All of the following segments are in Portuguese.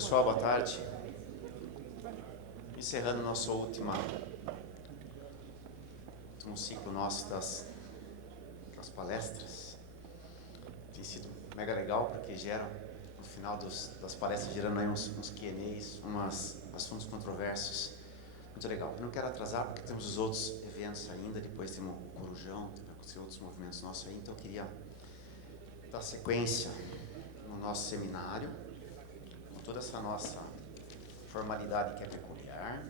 Pessoal, boa tarde. Encerrando nosso último ciclo nosso das palestras. Tem sido mega legal, porque gera, no final das palestras, gerando aí uns Q&As, uns assuntos controversos. Muito legal. Eu não quero atrasar, porque temos os outros eventos ainda, depois temos o Corujão, tem outros movimentos nossos aí, então eu queria dar sequência no nosso seminário, com toda essa nossa formalidade que é peculiar.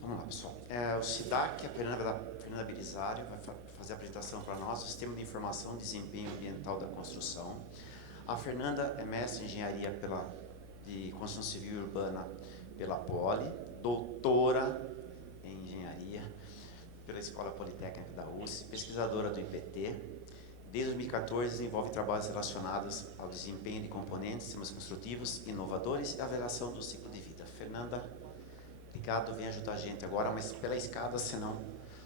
Vamos lá, pessoal. O SIDAC, a Fernanda Belisário, vai fazer a apresentação para nós, o Sistema de Informação e Desempenho Ambiental da Construção. A Fernanda é mestre em Engenharia de Construção Civil e Urbana pela Poli, doutora em Engenharia pela Escola Politécnica da USP, pesquisadora do IPT. Desde 2014, desenvolve trabalhos relacionados ao desempenho de componentes, sistemas construtivos inovadores e avaliação do ciclo de vida. Fernanda, obrigado, vem ajudar a gente agora, mas pela escada, senão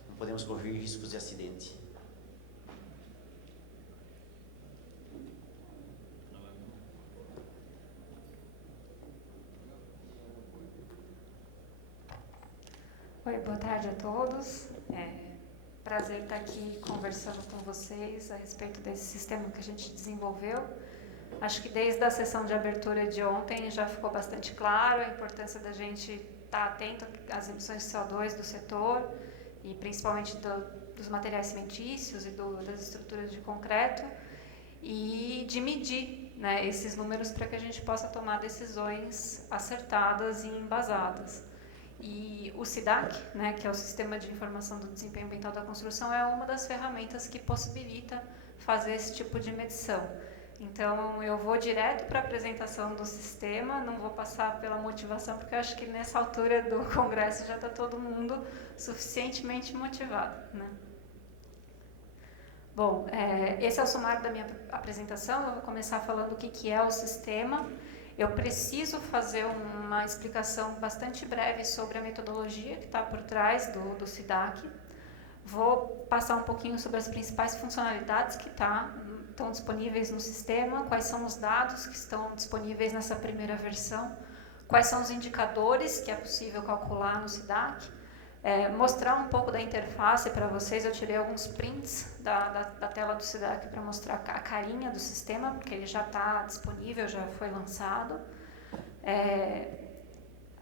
não podemos correr riscos de acidente. Oi, boa tarde a todos. Prazer estar aqui conversando com vocês a respeito desse sistema que a gente desenvolveu. Acho que desde a sessão de abertura de ontem já ficou bastante claro a importância da gente estar atento às emissões de CO2 do setor e principalmente dos materiais cimentícios e das estruturas de concreto e de medir, né, esses números para que a gente possa tomar decisões acertadas e embasadas. E o SIDAC, né, que é o Sistema de Informação do Desempenho Ambiental da Construção, é uma das ferramentas que possibilita fazer esse tipo de medição. Então, eu vou direto para a apresentação do sistema, não vou passar pela motivação, porque eu acho que nessa altura do congresso já está todo mundo suficientemente motivado, né? Bom, esse é o sumário da minha apresentação. Eu vou começar falando o que é o sistema. Eu preciso fazer uma explicação bastante breve sobre a metodologia que está por trás do SIDAC. Vou passar um pouquinho sobre as principais funcionalidades que estão disponíveis no sistema, quais são os dados que estão disponíveis nessa primeira versão, quais são os indicadores que é possível calcular no SIDAC, mostrar um pouco da interface para vocês. Eu tirei alguns prints da tela do SIDAC para mostrar a carinha do sistema, porque ele já está disponível, já foi lançado.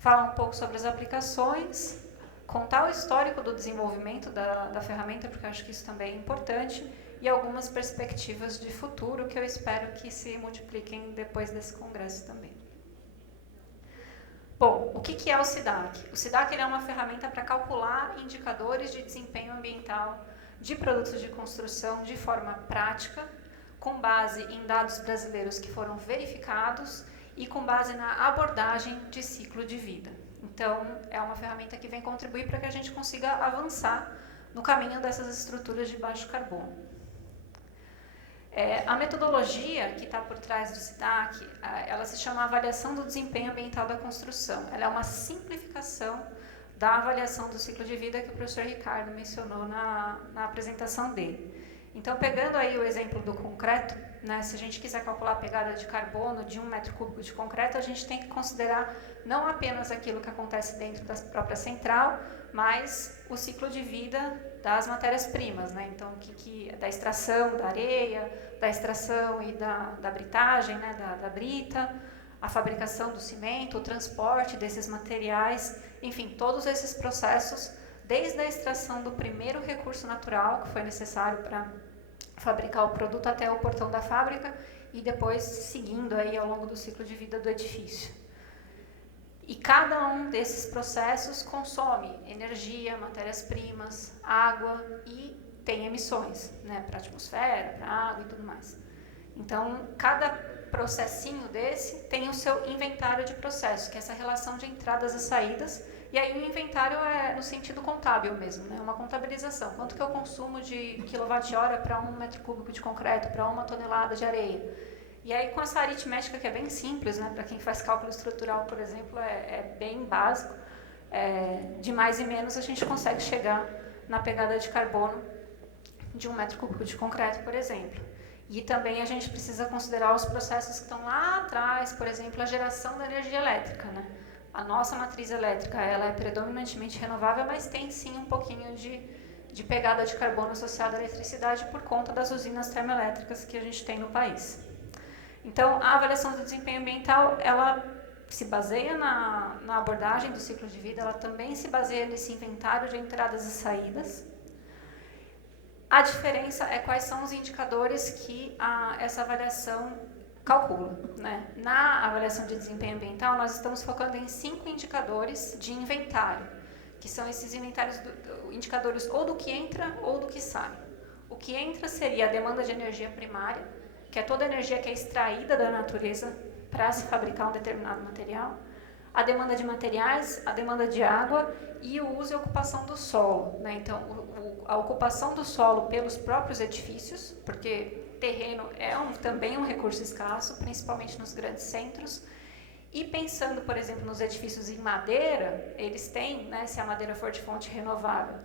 Falar um pouco sobre as aplicações, contar o histórico do desenvolvimento da ferramenta, porque eu acho que isso também é importante, e algumas perspectivas de futuro que eu espero que se multipliquem depois desse congresso também. Bom, o que é o SIDAC? O SIDAC é uma ferramenta para calcular indicadores de desempenho ambiental de produtos de construção de forma prática, com base em dados brasileiros que foram verificados e com base na abordagem de ciclo de vida. Então, é uma ferramenta que vem contribuir para que a gente consiga avançar no caminho dessas estruturas de baixo carbono. A metodologia que está por trás do SIDAC, ela se chama Avaliação do Desempenho Ambiental da Construção. Ela é uma simplificação da avaliação do ciclo de vida que o professor Ricardo mencionou na apresentação dele. Então, pegando aí o exemplo do concreto, né, se a gente quiser calcular a pegada de carbono de 1 metro cúbico de concreto, a gente tem que considerar não apenas aquilo que acontece dentro da própria central, mas o ciclo de vida das matérias-primas, né? Então, da extração da areia, da extração e da britagem, né, da brita, a fabricação do cimento, o transporte desses materiais, enfim, todos esses processos, desde a extração do primeiro recurso natural que foi necessário para fabricar o produto até o portão da fábrica e depois seguindo aí ao longo do ciclo de vida do edifício. E cada um desses processos consome energia, matérias-primas, água e tem emissões, né, para a atmosfera, para a água e tudo mais. Então, cada processinho desse tem o seu inventário de processos, que é essa relação de entradas e saídas. E aí o inventário é no sentido contábil mesmo, né, uma contabilização. Quanto que eu consumo de quilowatt-hora para 1 metro cúbico de concreto, para 1 tonelada de areia. E aí, com essa aritmética que é bem simples, né, para quem faz cálculo estrutural, por exemplo, é bem básico, de mais e menos a gente consegue chegar na pegada de carbono de 1 metro cúbico de concreto, por exemplo. E também a gente precisa considerar os processos que estão lá atrás, por exemplo, a geração da energia elétrica, né? A nossa matriz elétrica, ela é predominantemente renovável, mas tem sim um pouquinho de pegada de carbono associada à eletricidade por conta das usinas termoelétricas que a gente tem no país. Então, a avaliação do desempenho ambiental, ela se baseia na abordagem do ciclo de vida, ela também se baseia nesse inventário de entradas e saídas. A diferença é quais são os indicadores que essa avaliação calcula, né? Na avaliação de desempenho ambiental, nós estamos focando em 5 indicadores de inventário, que são esses indicadores ou do que entra ou do que sai. O que entra seria a demanda de energia primária, que é toda a energia que é extraída da natureza para se fabricar um determinado material, a demanda de materiais, a demanda de água e o uso e ocupação do solo, né? Então, a ocupação do solo pelos próprios edifícios, porque terreno é também um recurso escasso, principalmente nos grandes centros. E pensando, por exemplo, nos edifícios em madeira, eles têm, né, se a madeira for de fonte renovável,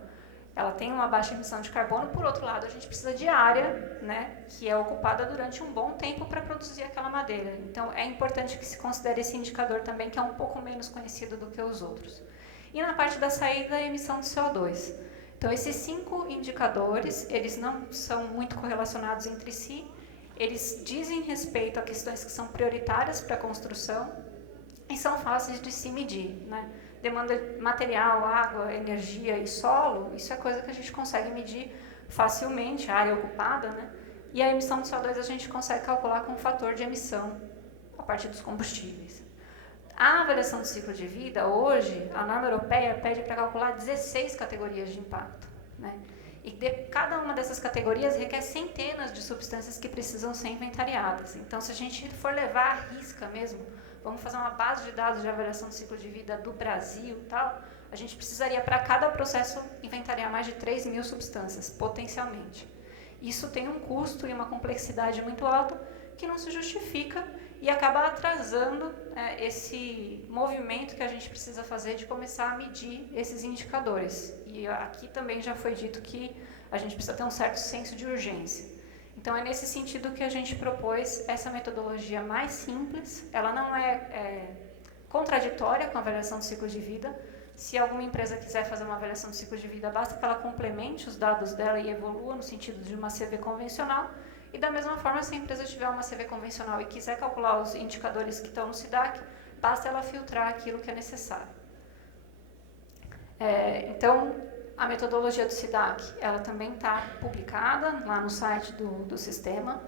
ela tem uma baixa emissão de carbono. Por outro lado, a gente precisa de área, né, que é ocupada durante um bom tempo para produzir aquela madeira. Então, é importante que se considere esse indicador também, que é um pouco menos conhecido do que os outros. E na parte da saída, a emissão de CO2. Então, esses 5 indicadores, eles não são muito correlacionados entre si, eles dizem respeito a questões que são prioritárias para a construção e são fáceis de se medir, né? Demanda material, água, energia e solo, isso é coisa que a gente consegue medir facilmente, a área ocupada, né? E a emissão de CO2 a gente consegue calcular com o fator de emissão a partir dos combustíveis. A avaliação do ciclo de vida, hoje, a norma europeia pede para calcular 16 categorias de impacto, né? E cada uma dessas categorias requer centenas de substâncias que precisam ser inventariadas. Então, se a gente for levar à risca mesmo, vamos fazer uma base de dados de avaliação do ciclo de vida do Brasil e tal, a gente precisaria, para cada processo, inventariar mais de 3.000 substâncias, potencialmente. Isso tem um custo e uma complexidade muito alta que não se justifica e acaba atrasando esse movimento que a gente precisa fazer de começar a medir esses indicadores. E aqui também já foi dito que a gente precisa ter um certo senso de urgência. Então, é nesse sentido que a gente propôs essa metodologia mais simples. Ela não é contraditória com a avaliação do ciclo de vida. Se alguma empresa quiser fazer uma avaliação do ciclo de vida, basta que ela complemente os dados dela e evolua no sentido de uma CV convencional. E da mesma forma, se a empresa tiver uma CV convencional e quiser calcular os indicadores que estão no SIDAC, basta ela filtrar aquilo que é necessário. Então, a metodologia do SIDAC, ela também está publicada lá no site do sistema.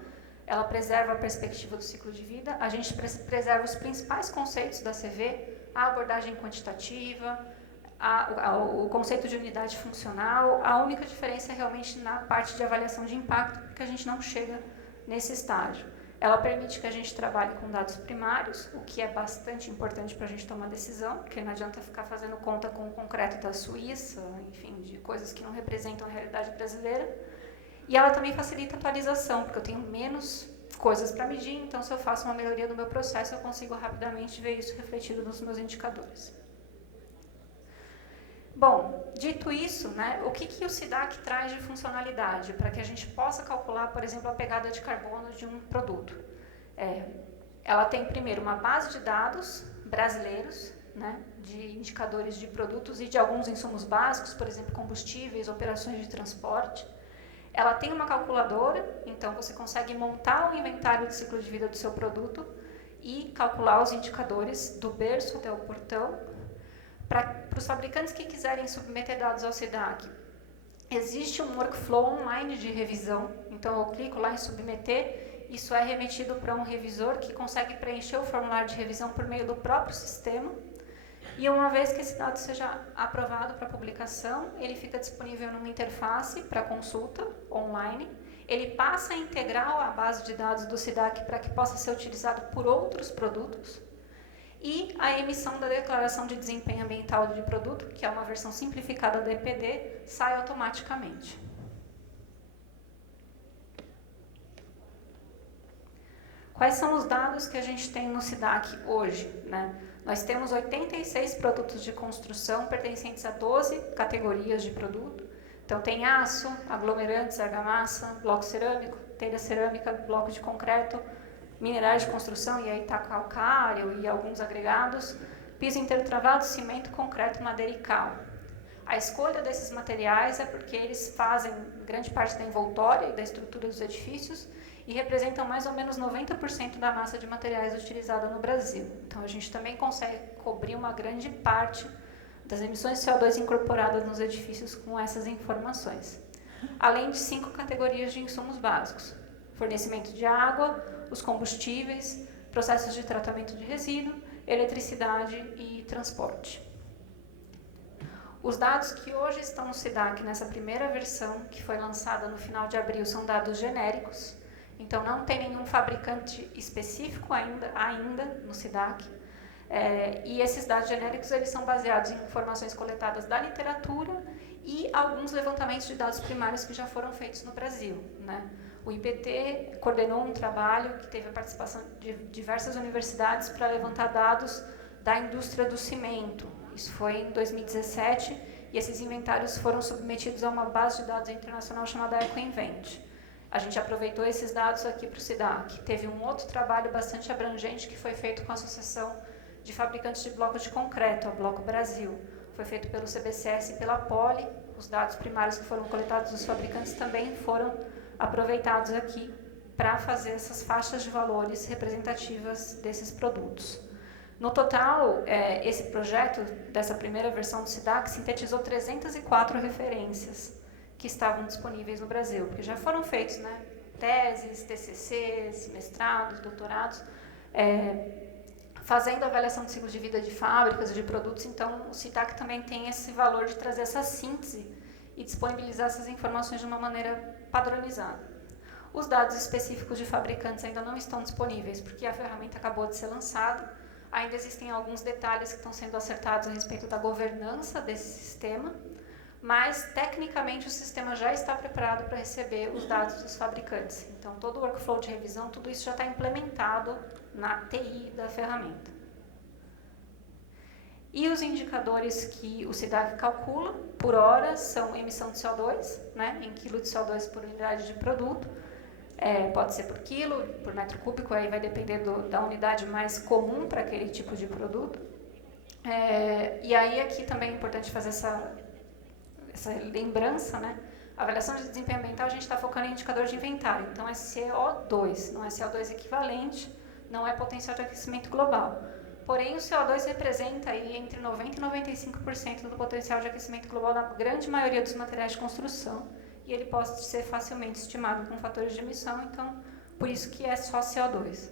Ela preserva a perspectiva do ciclo de vida. A gente preserva os principais conceitos da CV, a abordagem quantitativa, o conceito de unidade funcional. A única diferença é realmente na parte de avaliação de impacto, porque a gente não chega nesse estágio. Ela permite que a gente trabalhe com dados primários, o que é bastante importante para a gente tomar decisão, porque não adianta ficar fazendo conta com o concreto da Suíça, enfim, de coisas que não representam a realidade brasileira. E ela também facilita a atualização, porque eu tenho menos coisas para medir, então se eu faço uma melhoria no meu processo, eu consigo rapidamente ver isso refletido nos meus indicadores. Bom, dito isso, né, o que o SIDAC traz de funcionalidade para que a gente possa calcular, por exemplo, a pegada de carbono de um produto? Ela tem, primeiro, uma base de dados brasileiros, né, de indicadores de produtos e de alguns insumos básicos, por exemplo, combustíveis, operações de transporte. Ela tem uma calculadora, então você consegue montar o inventário de ciclo de vida do seu produto e calcular os indicadores do berço até o portão. Para os fabricantes que quiserem submeter dados ao SIDAC, existe um workflow online de revisão. Então, eu clico lá em submeter, isso é remetido para um revisor que consegue preencher o formulário de revisão por meio do próprio sistema. E uma vez que esse dado seja aprovado para publicação, ele fica disponível numa interface para consulta online. Ele passa a integrar a base de dados do SIDAC para que possa ser utilizado por outros produtos. E a emissão da declaração de desempenho ambiental de produto, que é uma versão simplificada do EPD, sai automaticamente. Quais são os dados que a gente tem no SIDAC hoje, né? Nós temos 86 produtos de construção pertencentes a 12 categorias de produto, Então tem aço, aglomerantes, argamassa, bloco cerâmico, telha cerâmica, bloco de concreto, minerais de construção, e aí está calcário e alguns agregados, piso intertravado, cimento, concreto, madeira e cal. A escolha desses materiais é porque eles fazem grande parte da envoltória e da estrutura dos edifícios e representam mais ou menos 90% da massa de materiais utilizada no Brasil. Então, a gente também consegue cobrir uma grande parte das emissões de CO2 incorporadas nos edifícios com essas informações. Além de 5 categorias de insumos básicos: fornecimento de água, os combustíveis, processos de tratamento de resíduo, eletricidade e transporte. Os dados que hoje estão no SIDAC nessa primeira versão, que foi lançada no final de abril, são dados genéricos. Então, não tem nenhum fabricante específico ainda no SIDAC. E esses dados genéricos eles são baseados em informações coletadas da literatura e alguns levantamentos de dados primários que já foram feitos no Brasil, né? O IPT coordenou um trabalho que teve a participação de diversas universidades para levantar dados da indústria do cimento. Isso foi em 2017 e esses inventários foram submetidos a uma base de dados internacional chamada EcoInvent. A gente aproveitou esses dados aqui para o SIDAC. Teve um outro trabalho bastante abrangente que foi feito com a Associação de Fabricantes de Blocos de Concreto, a Bloco Brasil. Foi feito pelo CBCS e pela Poli. Os dados primários que foram coletados dos fabricantes também foram aproveitados aqui para fazer essas faixas de valores representativas desses produtos. No total, esse projeto, dessa primeira versão do SIDAC, sintetizou 304 referências que estavam disponíveis no Brasil, porque já foram feitos, né, teses, TCCs, mestrados, doutorados, fazendo avaliação de ciclo de vida de fábricas e de produtos. Então, o SIDAC também tem esse valor de trazer essa síntese e disponibilizar essas informações de uma maneira padronizada. Os dados específicos de fabricantes ainda não estão disponíveis, porque a ferramenta acabou de ser lançada. Ainda existem alguns detalhes que estão sendo acertados a respeito da governança desse sistema, mas, tecnicamente, o sistema já está preparado para receber os dados dos fabricantes. Então, todo o workflow de revisão, tudo isso já está implementado na TI da ferramenta. E os indicadores que o SIDAC calcula por hora são emissão de CO2, né, em quilo de CO2 por unidade de produto. Pode ser por quilo, por metro cúbico, aí vai depender da unidade mais comum para aquele tipo de produto. E aí aqui também é importante fazer essa lembrança, né? A avaliação de desempenho ambiental a gente está focando em indicador de inventário, então é CO2, não é CO2 equivalente, não é potencial de aquecimento global. Porém, o CO2 representa aí entre 90% e 95% do potencial de aquecimento global na grande maioria dos materiais de construção, e ele pode ser facilmente estimado com fatores de emissão, então, por isso que é só CO2.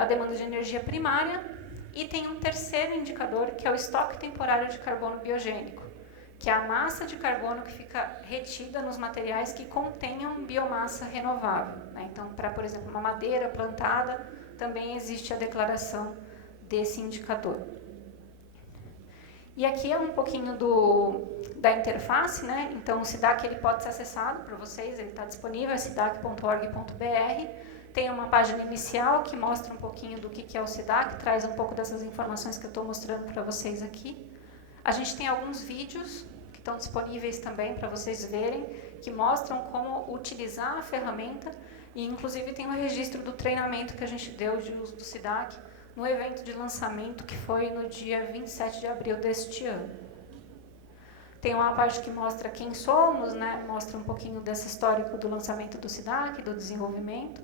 A demanda de energia primária, e tem um terceiro indicador, que é o estoque temporário de carbono biogênico, que é a massa de carbono que fica retida nos materiais que contenham biomassa renovável, né? Então, para, por exemplo, uma madeira plantada, também existe a declaração desse indicador. E aqui é um pouquinho da interface, né? Então, o SIDAC ele pode ser acessado por vocês, ele está disponível, é sidac.org.br. Tem uma página inicial que mostra um pouquinho do que é o SIDAC, traz um pouco dessas informações que eu estou mostrando para vocês aqui. A gente tem alguns vídeos que estão disponíveis também para vocês verem, que mostram como utilizar a ferramenta, e inclusive tem um registro do treinamento que a gente deu de uso do SIDAC no evento de lançamento que foi no dia 27 de abril deste ano. Tem uma parte que mostra quem somos, né? Mostra um pouquinho desse histórico do lançamento do SIDAC, do desenvolvimento.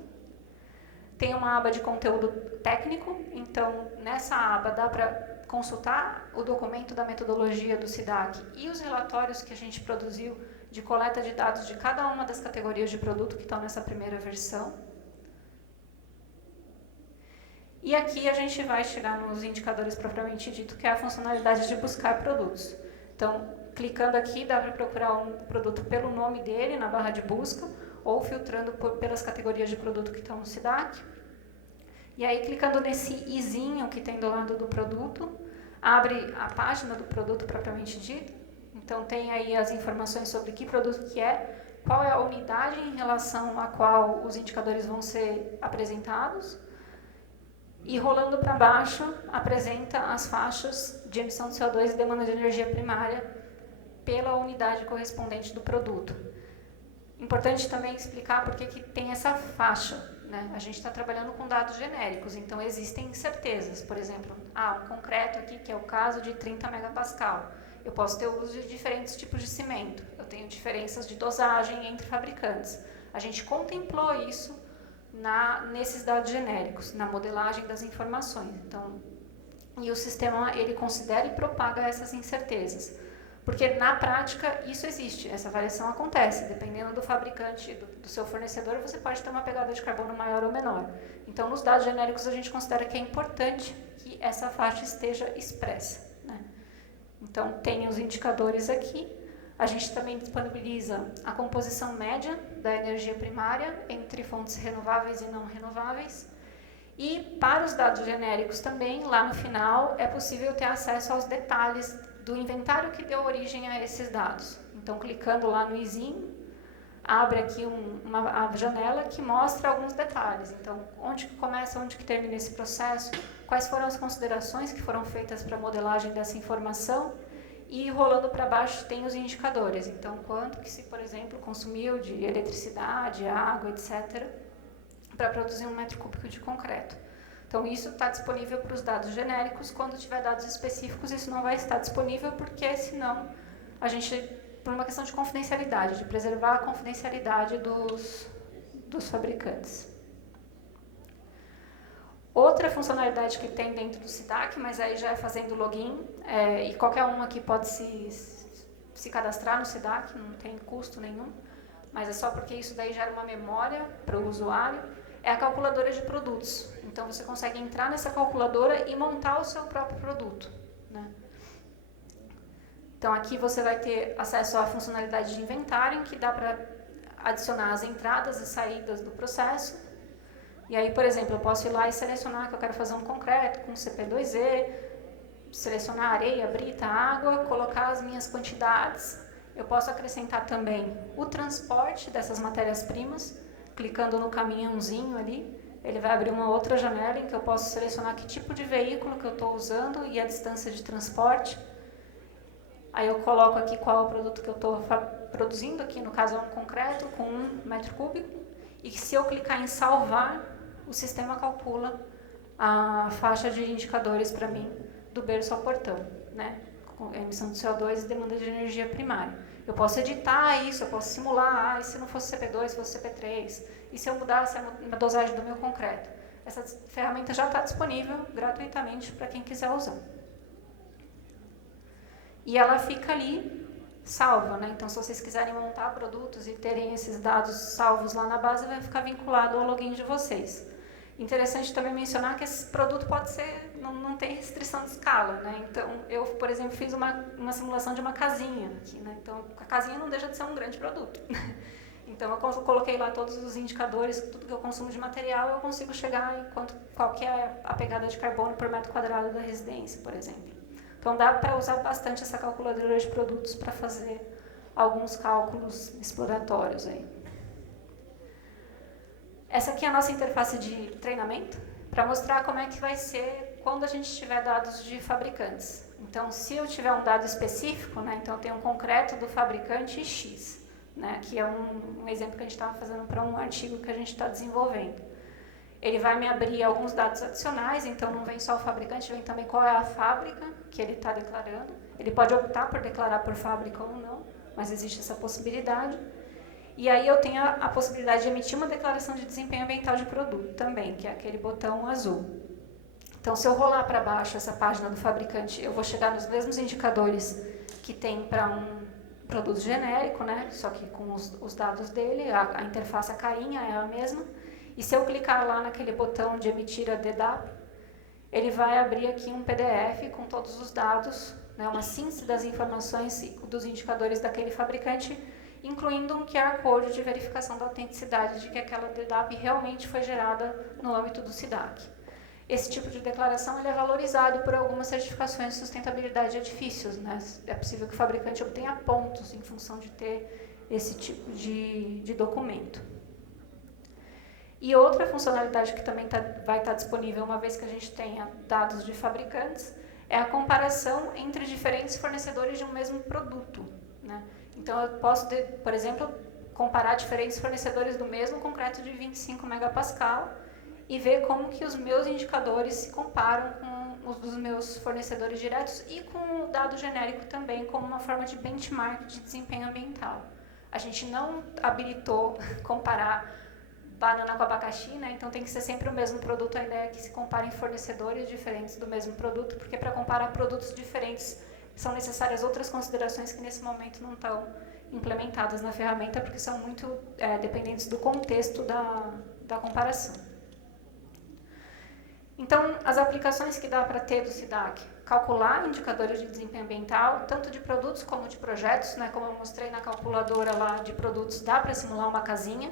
Tem uma aba de conteúdo técnico, então nessa aba dá para consultar o documento da metodologia do SIDAC e os relatórios que a gente produziu de coleta de dados de cada uma das categorias de produto que estão nessa primeira versão. E aqui a gente vai chegar nos indicadores propriamente dito, que é a funcionalidade de buscar produtos. Então, clicando aqui, dá para procurar um produto pelo nome dele na barra de busca, ou filtrando pelas categorias de produto que estão no SIDAC. E aí, clicando nesse izinho que tem do lado do produto, abre a página do produto propriamente dito. Então, tem aí as informações sobre que produto que é, qual é a unidade em relação à qual os indicadores vão ser apresentados. E rolando para baixo, apresenta as faixas de emissão de CO2 e demanda de energia primária pela unidade correspondente do produto. Importante também explicar por que tem essa faixa, né? A gente está trabalhando com dados genéricos, então existem incertezas. Por exemplo, um concreto aqui, que é o caso de 30 megapascal. Eu posso ter uso de diferentes tipos de cimento. Eu tenho diferenças de dosagem entre fabricantes. A gente contemplou isso nesses dados genéricos, na modelagem das informações. Então, e o sistema ele considera e propaga essas incertezas. Porque na prática isso existe, essa variação acontece. Dependendo do fabricante, do seu fornecedor, você pode ter uma pegada de carbono maior ou menor. Então, nos dados genéricos, a gente considera que é importante que essa faixa esteja expressa, né? Então, tem os indicadores aqui. A gente também disponibiliza a composição média da energia primária entre fontes renováveis e não renováveis. E para os dados genéricos também, lá no final, é possível ter acesso aos detalhes do inventário que deu origem a esses dados. Então, clicando lá no ISIN, abre aqui uma janela que mostra alguns detalhes. Então, onde que começa, onde que termina esse processo, quais foram as considerações que foram feitas para a modelagem dessa informação, e rolando para baixo tem os indicadores. Então, quanto que se, por exemplo, consumiu de eletricidade, água, etc., para produzir 1 metro cúbico de concreto. Então, isso está disponível para os dados genéricos. Quando tiver dados específicos, isso não vai estar disponível, porque senão a gente, por uma questão de confidencialidade, de preservar a confidencialidade dos fabricantes. Outra funcionalidade que tem dentro do SIDAC, mas aí já é fazendo login, e qualquer um aqui pode se cadastrar no SIDAC, não tem custo nenhum, mas é só porque isso daí gera uma memória para o usuário, é a calculadora de produtos. Então, você consegue entrar nessa calculadora e montar o seu próprio produto, né? Então, aqui você vai ter acesso à funcionalidade de inventário, que dá para adicionar as entradas e saídas do processo. E aí, por exemplo, eu posso ir lá e selecionar que eu quero fazer um concreto com CP2E, selecionar areia, brita, água, colocar as minhas quantidades. Eu posso acrescentar também o transporte dessas matérias-primas, clicando no caminhãozinho ali, ele vai abrir uma outra janela em que eu posso selecionar que tipo de veículo que eu estou usando e a distância de transporte. Aí eu coloco aqui qual é o produto que eu estou produzindo, aqui no caso é um concreto com 1 metro cúbico, e se eu clicar em salvar, o sistema calcula a faixa de indicadores para mim, do berço ao portão, né? Com emissão de CO2 e demanda de energia primária. Eu posso editar isso, eu posso simular, e se não fosse CP2, se fosse CP3, e se eu mudasse a dosagem do meu concreto. Essa ferramenta já está disponível gratuitamente para quem quiser usar. E ela fica ali salva, né? Então, se vocês quiserem montar produtos e terem esses dados salvos lá na base, vai ficar vinculado ao login de vocês. Interessante também mencionar que esse produto pode ser, não tem restrição de escala, né? Então, eu, por exemplo, fiz uma simulação de uma casinha aqui, né? Então, a casinha não deixa de ser um grande produto. Então, eu coloquei lá todos os indicadores, tudo que eu consumo de material, eu consigo chegar em qual que é a pegada de carbono por metro quadrado da residência, por exemplo. Então, dá para usar bastante essa calculadora de produtos para fazer alguns cálculos exploratórios aí. Essa aqui é a nossa interface de treinamento, para mostrar como é que vai ser quando a gente tiver dados de fabricantes. Então, se eu tiver um dado específico, né, então eu tenho um concreto do fabricante X, né, que é um exemplo que a gente estava fazendo para um artigo que a gente está desenvolvendo. Ele vai me abrir alguns dados adicionais, então não vem só o fabricante, vem também qual é a fábrica que ele está declarando. Ele pode optar por declarar por fábrica ou não, mas existe essa possibilidade. E aí eu tenho a possibilidade de emitir uma declaração de desempenho ambiental de produto também, que é aquele botão azul. Então, se eu rolar para baixo essa página do fabricante, eu vou chegar nos mesmos indicadores que tem para um produto genérico, né? Só que com os dados dele, a interface, a carinha é a mesma. E se eu clicar lá naquele botão de emitir a DDAP, ele vai abrir aqui um PDF com todos os dados, né? Uma síntese das informações dos indicadores daquele fabricante, incluindo um QR Code de verificação da autenticidade de que aquela DDAP realmente foi gerada no âmbito do SIDAC. Esse tipo de declaração ele é valorizado por algumas certificações de sustentabilidade de edifícios, né? É possível que o fabricante obtenha pontos em função de ter esse tipo de documento. E outra funcionalidade que também vai estar disponível uma vez que a gente tenha dados de fabricantes é a comparação entre diferentes fornecedores de um mesmo produto. né? Então, eu posso, por exemplo, comparar diferentes fornecedores do mesmo concreto de 25 megapascal e ver como que os meus indicadores se comparam com os dos meus fornecedores diretos e com o dado genérico também, como uma forma de benchmark de desempenho ambiental. A gente não habilitou comparar banana com abacaxi, né? Então tem que ser sempre o mesmo produto. A ideia é que se comparem fornecedores diferentes do mesmo produto, porque para comparar produtos diferentes são necessárias outras considerações que nesse momento não estão implementadas na ferramenta, porque são muito dependentes do contexto da comparação. Então, as aplicações que dá para ter do SIDAC: calcular indicadores de desempenho ambiental, tanto de produtos como de projetos, né? Como eu mostrei na calculadora lá de produtos, dá para simular uma casinha.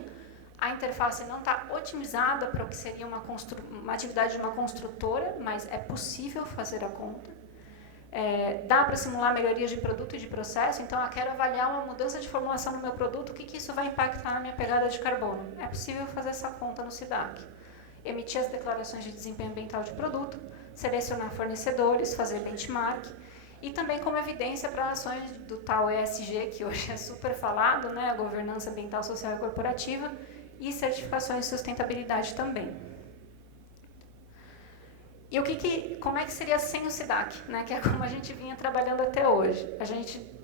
A interface não está otimizada para o que seria uma atividade de uma construtora, mas é possível fazer a conta. Dá para simular melhorias de produto e de processo. Então, eu quero avaliar uma mudança de formulação no meu produto, o que isso vai impactar na minha pegada de carbono. É possível fazer essa conta no SIDAC. Emitir as declarações de desempenho ambiental de produto, selecionar fornecedores, fazer benchmark, e também como evidência para ações do tal ESG, que hoje é super falado, né, a governança ambiental, social e corporativa, e certificações de sustentabilidade também. E como é que seria sem o SIDAC, né, que é como a gente vinha trabalhando até hoje?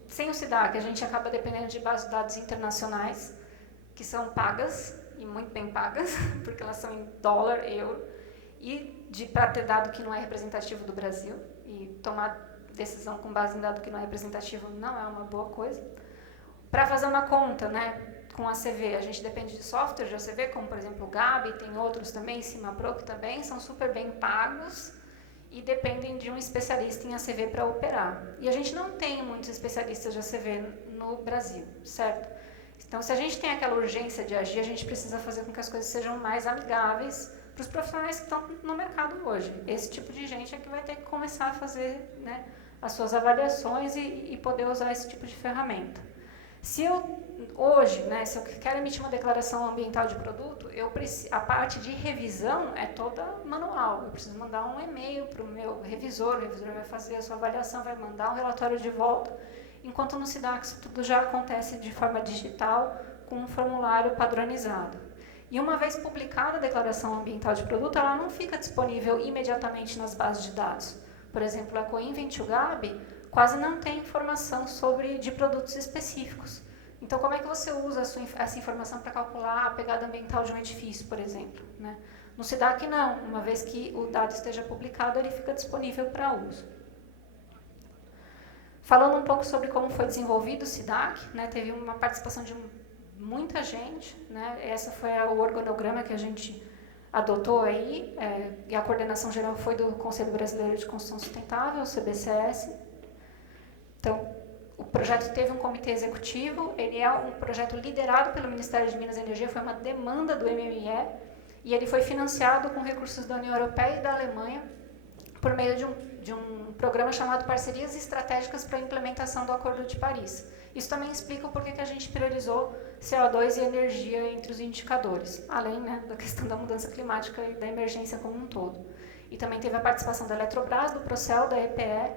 Sem o SIDAC, a gente acaba dependendo de bases de dados internacionais, que são pagas, e muito bem pagas, porque elas são em dólar, euro, e para ter dado que não é representativo do Brasil, e tomar decisão com base em dado que não é representativo não é uma boa coisa. Para fazer uma conta, né, com a ACV, a gente depende de software de ACV, como por exemplo o Gabi, tem outros também, CIMAPRO, que também são super bem pagos e dependem de um especialista em ACV para operar. E a gente não tem muitos especialistas de ACV no Brasil, certo? Então, se a gente tem aquela urgência de agir, a gente precisa fazer com que as coisas sejam mais amigáveis para os profissionais que estão no mercado hoje. Esse tipo de gente é que vai ter que começar a fazer, né, as suas avaliações e poder usar esse tipo de ferramenta. Se eu quero emitir uma declaração ambiental de produto, a parte de revisão é toda manual. Eu preciso mandar um e-mail para o meu revisor, o revisor vai fazer a sua avaliação, vai mandar um relatório de volta, enquanto no SIDAC tudo já acontece de forma digital, com um formulário padronizado. E uma vez publicada a declaração ambiental de produto, ela não fica disponível imediatamente nas bases de dados. Por exemplo, a Coinvent e o Gabi quase não tem informação de produtos específicos. Então, como é que você usa essa informação para calcular a pegada ambiental de um edifício, por exemplo, né? No SIDAC, não. Uma vez que o dado esteja publicado, ele fica disponível para uso. Falando um pouco sobre como foi desenvolvido o SIDAC, né, teve uma participação de muita gente, né, essa foi o organograma que a gente adotou aí, e a coordenação geral foi do Conselho Brasileiro de Construção Sustentável, o CBCS. Então, o projeto teve um comitê executivo, ele é um projeto liderado pelo Ministério de Minas e Energia, foi uma demanda do MME, e ele foi financiado com recursos da União Europeia e da Alemanha, por meio de um programa chamado Parcerias Estratégicas para a Implementação do Acordo de Paris. Isso também explica o porquê que a gente priorizou CO2 e energia entre os indicadores, além, né, da questão da mudança climática e da emergência como um todo. E também teve a participação da Eletrobras, do Procel, da EPE,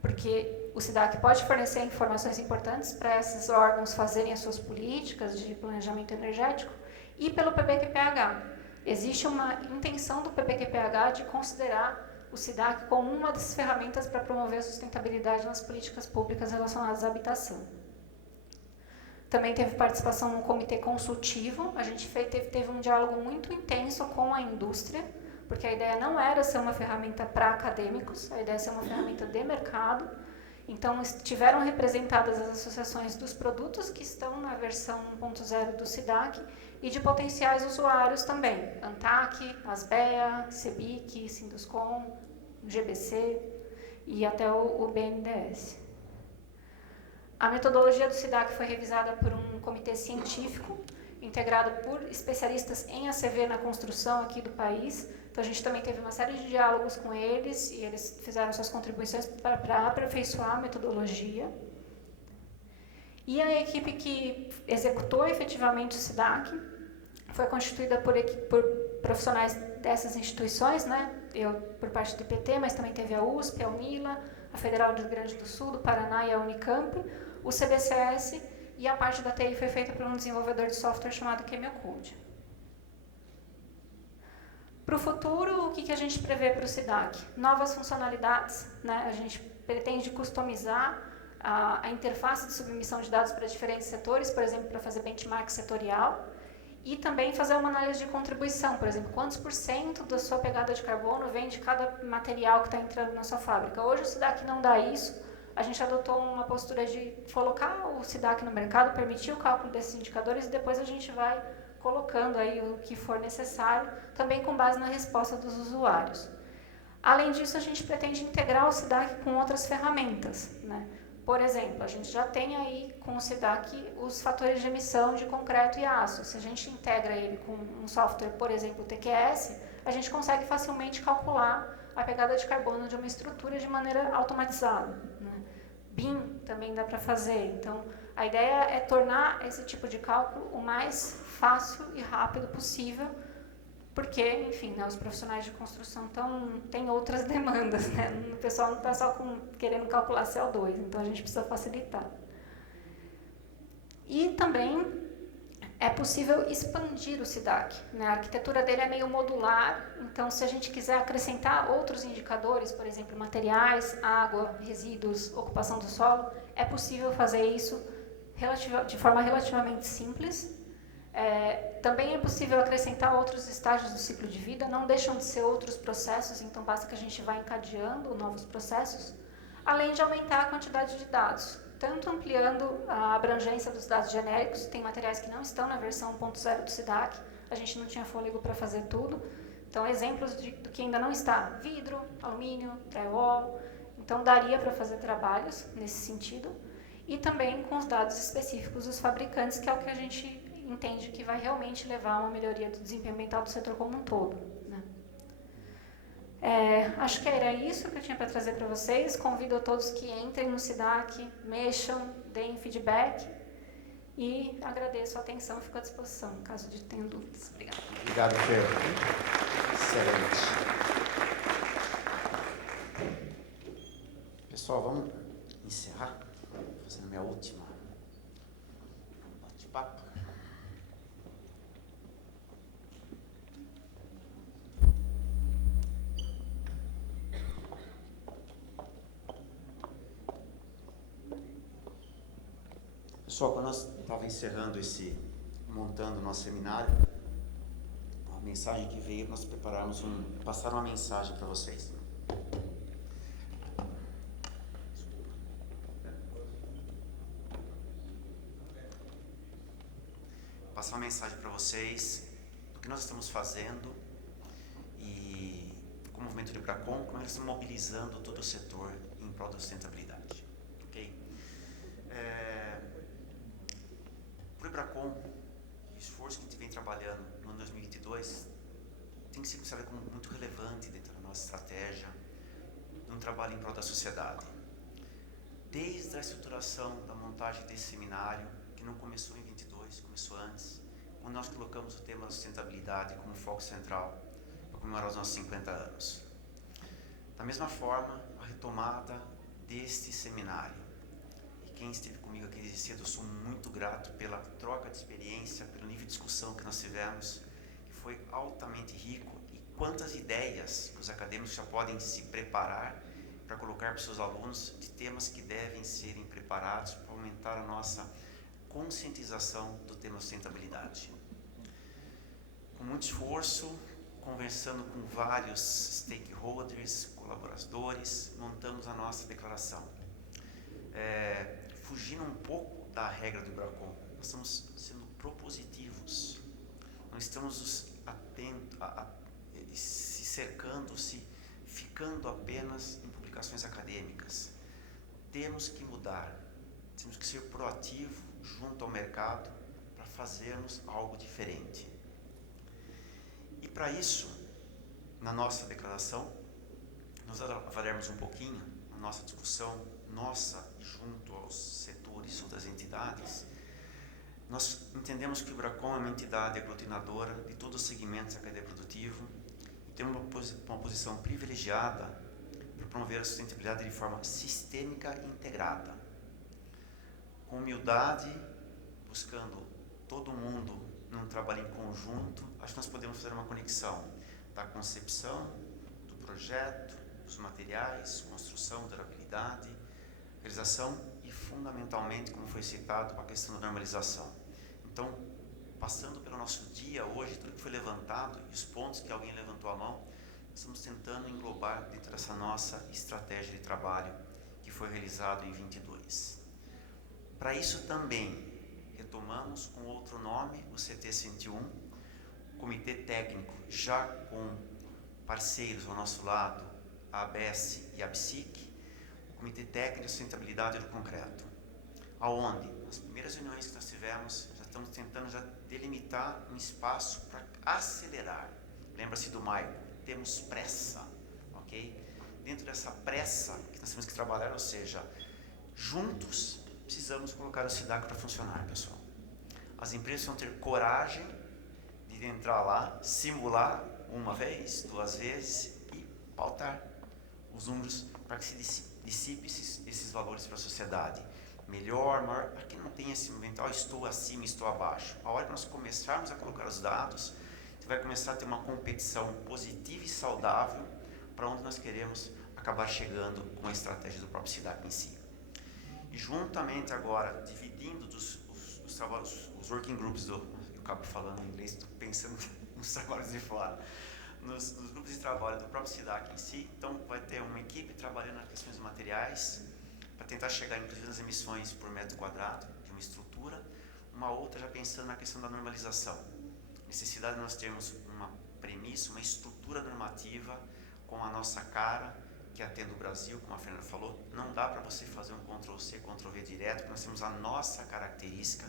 porque o SIDAC pode fornecer informações importantes para esses órgãos fazerem as suas políticas de planejamento energético, e pelo PPQPH. Existe uma intenção do PPQPH de considerar o SIDAC como uma das ferramentas para promover a sustentabilidade nas políticas públicas relacionadas à habitação. Também teve participação no comitê consultivo, a gente teve um diálogo muito intenso com a indústria, porque a ideia não era ser uma ferramenta para acadêmicos, a ideia é ser uma ferramenta de mercado. Então, estiveram representadas as associações dos produtos que estão na versão 1.0 do SIDAC e de potenciais usuários também, ANTAC, ASBEA, CEBIC, Sinduscom, GBC e até o BNDES. A metodologia do SIDAC foi revisada por um comitê científico, integrado por especialistas em ACV na construção aqui do país. Então, a gente também teve uma série de diálogos com eles e eles fizeram suas contribuições para aperfeiçoar a metodologia. E a equipe que executou efetivamente o SIDAC foi constituída por profissionais dessas instituições, né? Eu por parte do IPT, mas também teve a USP, a UNILA, a Federal do Rio Grande do Sul, do Paraná e a Unicamp, o CBCS e a parte da TI foi feita por um desenvolvedor de software chamado Camel Code. Para o futuro, o que a gente prevê para o SIDAC? Novas funcionalidades, né? A gente pretende customizar a interface de submissão de dados para diferentes setores, por exemplo, para fazer benchmark setorial, e também fazer uma análise de contribuição, por exemplo, quantos por cento da sua pegada de carbono vem de cada material que está entrando na sua fábrica. Hoje o SIDAC não dá isso, a gente adotou uma postura de colocar o SIDAC no mercado, permitir o cálculo desses indicadores e depois a gente vai colocando aí o que for necessário, também com base na resposta dos usuários. Além disso, a gente pretende integrar o SIDAC com outras ferramentas, né? Por exemplo, a gente já tem aí com o SIDAC os fatores de emissão de concreto e aço. Se a gente integra ele com um software, por exemplo, o TQS, a gente consegue facilmente calcular a pegada de carbono de uma estrutura de maneira automatizada, né? BIM também dá para fazer. Então, a ideia é tornar esse tipo de cálculo o mais fácil e rápido possível, porque, enfim, né, os profissionais de construção têm outras demandas, né? O pessoal não está só querendo calcular CO2, então a gente precisa facilitar. E também é possível expandir o SIDAC, né? A arquitetura dele é meio modular, então se a gente quiser acrescentar outros indicadores, por exemplo, materiais, água, resíduos, ocupação do solo, é possível fazer isso de forma relativamente simples. Também é possível acrescentar outros estágios do ciclo de vida, não deixam de ser outros processos, então basta que a gente vá encadeando novos processos, além de aumentar a quantidade de dados, tanto ampliando a abrangência dos dados genéricos, tem materiais que não estão na versão 1.0 do SIDAC, a gente não tinha fôlego para fazer tudo, então exemplos do que ainda não está, vidro, alumínio, drywall, então daria para fazer trabalhos nesse sentido, e também com os dados específicos dos fabricantes, que é o que a gente entende que vai realmente levar a uma melhoria do desempenho ambiental do setor como um todo, né? Acho que era isso que eu tinha para trazer para vocês. Convido a todos que entrem no SIDAC, mexam, deem feedback e agradeço a atenção e fico à disposição, caso tenham dúvidas. Obrigada. Obrigado, Fer. Excelente. Pessoal, vamos encerrar fazendo minha última bate-papo. Pessoal, quando nós estávamos montando o nosso seminário, a mensagem que veio, nós preparamos passaram uma mensagem para vocês. Passar uma mensagem para vocês do que nós estamos fazendo e com o movimento Libracon, como nós estamos mobilizando todo o setor em prol da sustentabilidade. Ok? Para o Libracon, o esforço que a gente vem trabalhando no ano 2022 tem que ser considerado como muito relevante dentro da nossa estratégia de um trabalho em prol da sociedade. Desde a estruturação da montagem desse seminário, que não começou em 22, começou antes, quando nós colocamos o tema da sustentabilidade como foco central para comemorar os nossos 50 anos. Da mesma forma, a retomada deste seminário. E quem esteve comigo aqui desde cedo, eu sou muito grato pela troca de experiência, pelo nível de discussão que nós tivemos, que foi altamente rico, e quantas ideias os acadêmicos já podem se preparar para colocar para os seus alunos de temas que devem serem preparados para aumentar a nossa conscientização do tema sustentabilidade. Com muito esforço, conversando com vários stakeholders, colaboradores, montamos a nossa declaração. Fugindo um pouco da regra do Libracon, nós estamos sendo propositivos, não estamos se cercando, ficando apenas em publicações acadêmicas. Temos que mudar, temos que ser proativos junto ao mercado para fazermos algo diferente. E para isso, na nossa declaração, nós avaliarmos um pouquinho a nossa discussão, junto aos setores e outras entidades, nós entendemos que o Libracon é uma entidade aglutinadora de todos os segmentos da cadeia produtiva e tem uma posição privilegiada para promover a sustentabilidade de forma sistêmica e integrada. com humildade, buscando todo mundo num trabalho em conjunto, acho que nós podemos fazer uma conexão da concepção, do projeto, dos materiais, construção, durabilidade, realização e, fundamentalmente, como foi citado, a questão da normalização. Então, passando pelo nosso dia hoje, tudo que foi levantado e os pontos que alguém levantou a mão, estamos tentando englobar dentro dessa nossa estratégia de trabalho que foi realizado em 22. Para isso também, retomamos com outro nome o CT-101, Comitê Técnico, já com parceiros ao nosso lado, a ABS e a BSIC, o Comitê Técnico de Sustentabilidade do Concreto, aonde, nas primeiras reuniões que nós tivemos, já estamos tentando já delimitar um espaço para acelerar. Lembra-se do Maico, temos pressa, ok? Dentro dessa pressa que nós temos que trabalhar, ou seja, juntos precisamos colocar o SIDAC para funcionar, pessoal. As empresas vão ter coragem de entrar lá, simular uma vez, 2 vezes e pautar os números para que se dissipe esses valores para a sociedade. Melhor, maior, para que não tenha esse momento, estou acima, estou abaixo. A hora que nós começarmos a colocar os dados, você vai começar a ter uma competição positiva e saudável para onde nós queremos acabar chegando com a estratégia do próprio SIDAC em si. E juntamente agora, dividindo os trabalhos, os working groups, eu acabo falando em inglês, estou pensando nos trabalhos de fora, nos grupos de trabalho do próprio SIDAC em si. Então vai ter uma equipe trabalhando nas questões de materiais, para tentar chegar inclusive nas emissões por metro quadrado de uma estrutura, uma outra já pensando na questão da normalização. Necessidade de nós termos uma premissa, uma estrutura normativa com a nossa cara, que atende o Brasil, como a Fernanda falou. Não dá para você fazer um Ctrl+C, Ctrl+V direto, porque nós temos a nossa característica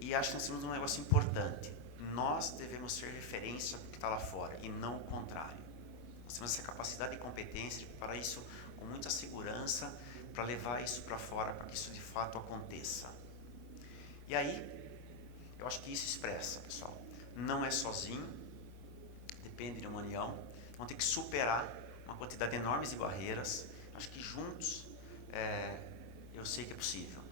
e acho que nós temos um negócio importante. Nós devemos ser referência para o que está lá fora e não o contrário. Nós temos essa capacidade e competência de preparar isso com muita segurança para levar isso para fora, para que isso de fato aconteça. E aí, eu acho que isso expressa, pessoal. Não é sozinho, depende de uma união. Vão ter que superar uma quantidade enorme de barreiras. Acho que juntos, eu sei que é possível.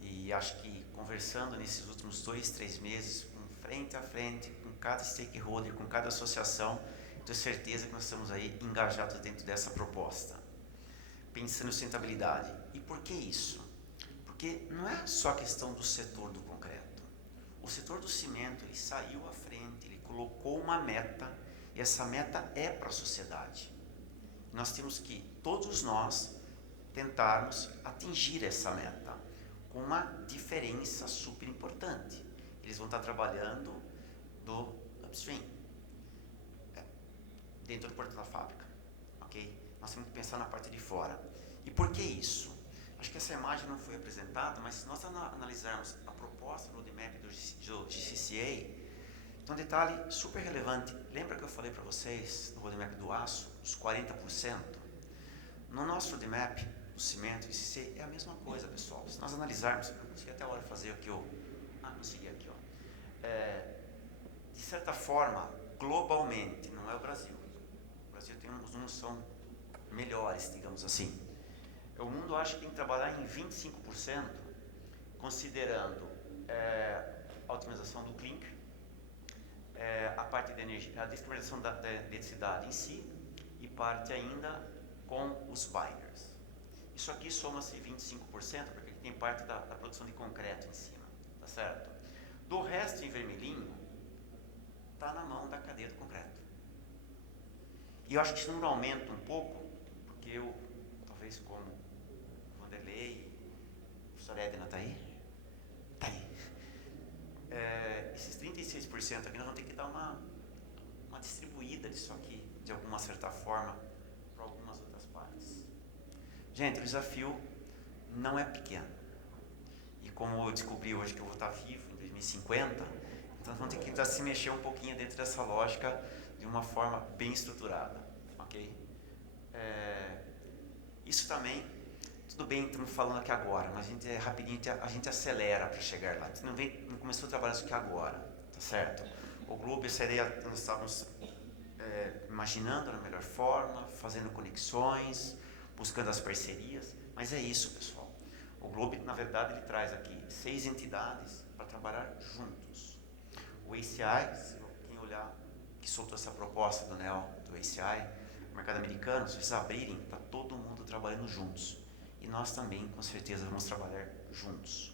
E acho que conversando nesses últimos 2, 3 meses, frente a frente, com cada stakeholder, com cada associação, tenho certeza que nós estamos aí engajados dentro dessa proposta. Pensando em sustentabilidade. E por que isso? Porque não é só a questão do setor do concreto. O setor do cimento, ele saiu à frente, ele colocou uma meta, e essa meta é para a sociedade. Nós temos que, todos nós, tentarmos atingir essa meta, com uma diferença super importante. Eles vão estar trabalhando do upstream, dentro do portão da fábrica, ok? Nós temos que pensar na parte de fora. E por que isso? Acho que essa imagem não foi apresentada, mas se nós analisarmos a proposta do roadmap do GCCA, tem um detalhe super relevante. Lembra que eu falei para vocês no roadmap do aço, os 40%? No nosso roadmap do cimento e GCCA é a mesma coisa, pessoal. Se nós analisarmos, eu consegui até a hora fazer aqui, consegui aqui, de certa forma, globalmente, não é o Brasil. O Brasil tem os números são melhores, digamos assim. O mundo acha que tem que trabalhar em 25%, considerando a otimização do clinker, a parte da energia, a disponibilização da eletricidade em si, e parte ainda com os binders. Isso aqui soma-se 25%, porque tem parte da produção de concreto em cima, tá certo? Do resto em vermelhinho, está na mão da cadeia do concreto. E eu acho que esse número aumenta um pouco, porque eu, talvez como o Vanderlei, a professora Edna está aí? Está aí. Esses 36% aqui nós vamos ter que dar uma distribuída disso aqui, de alguma certa forma, para algumas outras partes. Gente, o desafio não é pequeno. E como eu descobri hoje que eu vou estar vivo em 2050, então nós vamos ter que se mexer um pouquinho dentro dessa lógica de uma forma bem estruturada, ok? Isso também, tudo bem, estamos falando aqui agora, mas a gente rapidinho, a gente acelera para chegar lá. A gente não começou a trabalhar isso aqui agora, tá certo? O Globo, essa ideia nós estávamos imaginando na melhor forma, fazendo conexões, buscando as parcerias, mas é isso, pessoal. O Globe, na verdade, ele traz aqui 6 entidades para trabalhar juntos. O ACI, quem olhar, que soltou essa proposta do NEL, do ACI, o mercado americano, se vocês abrirem, está todo mundo trabalhando juntos. E nós também, com certeza, vamos trabalhar juntos.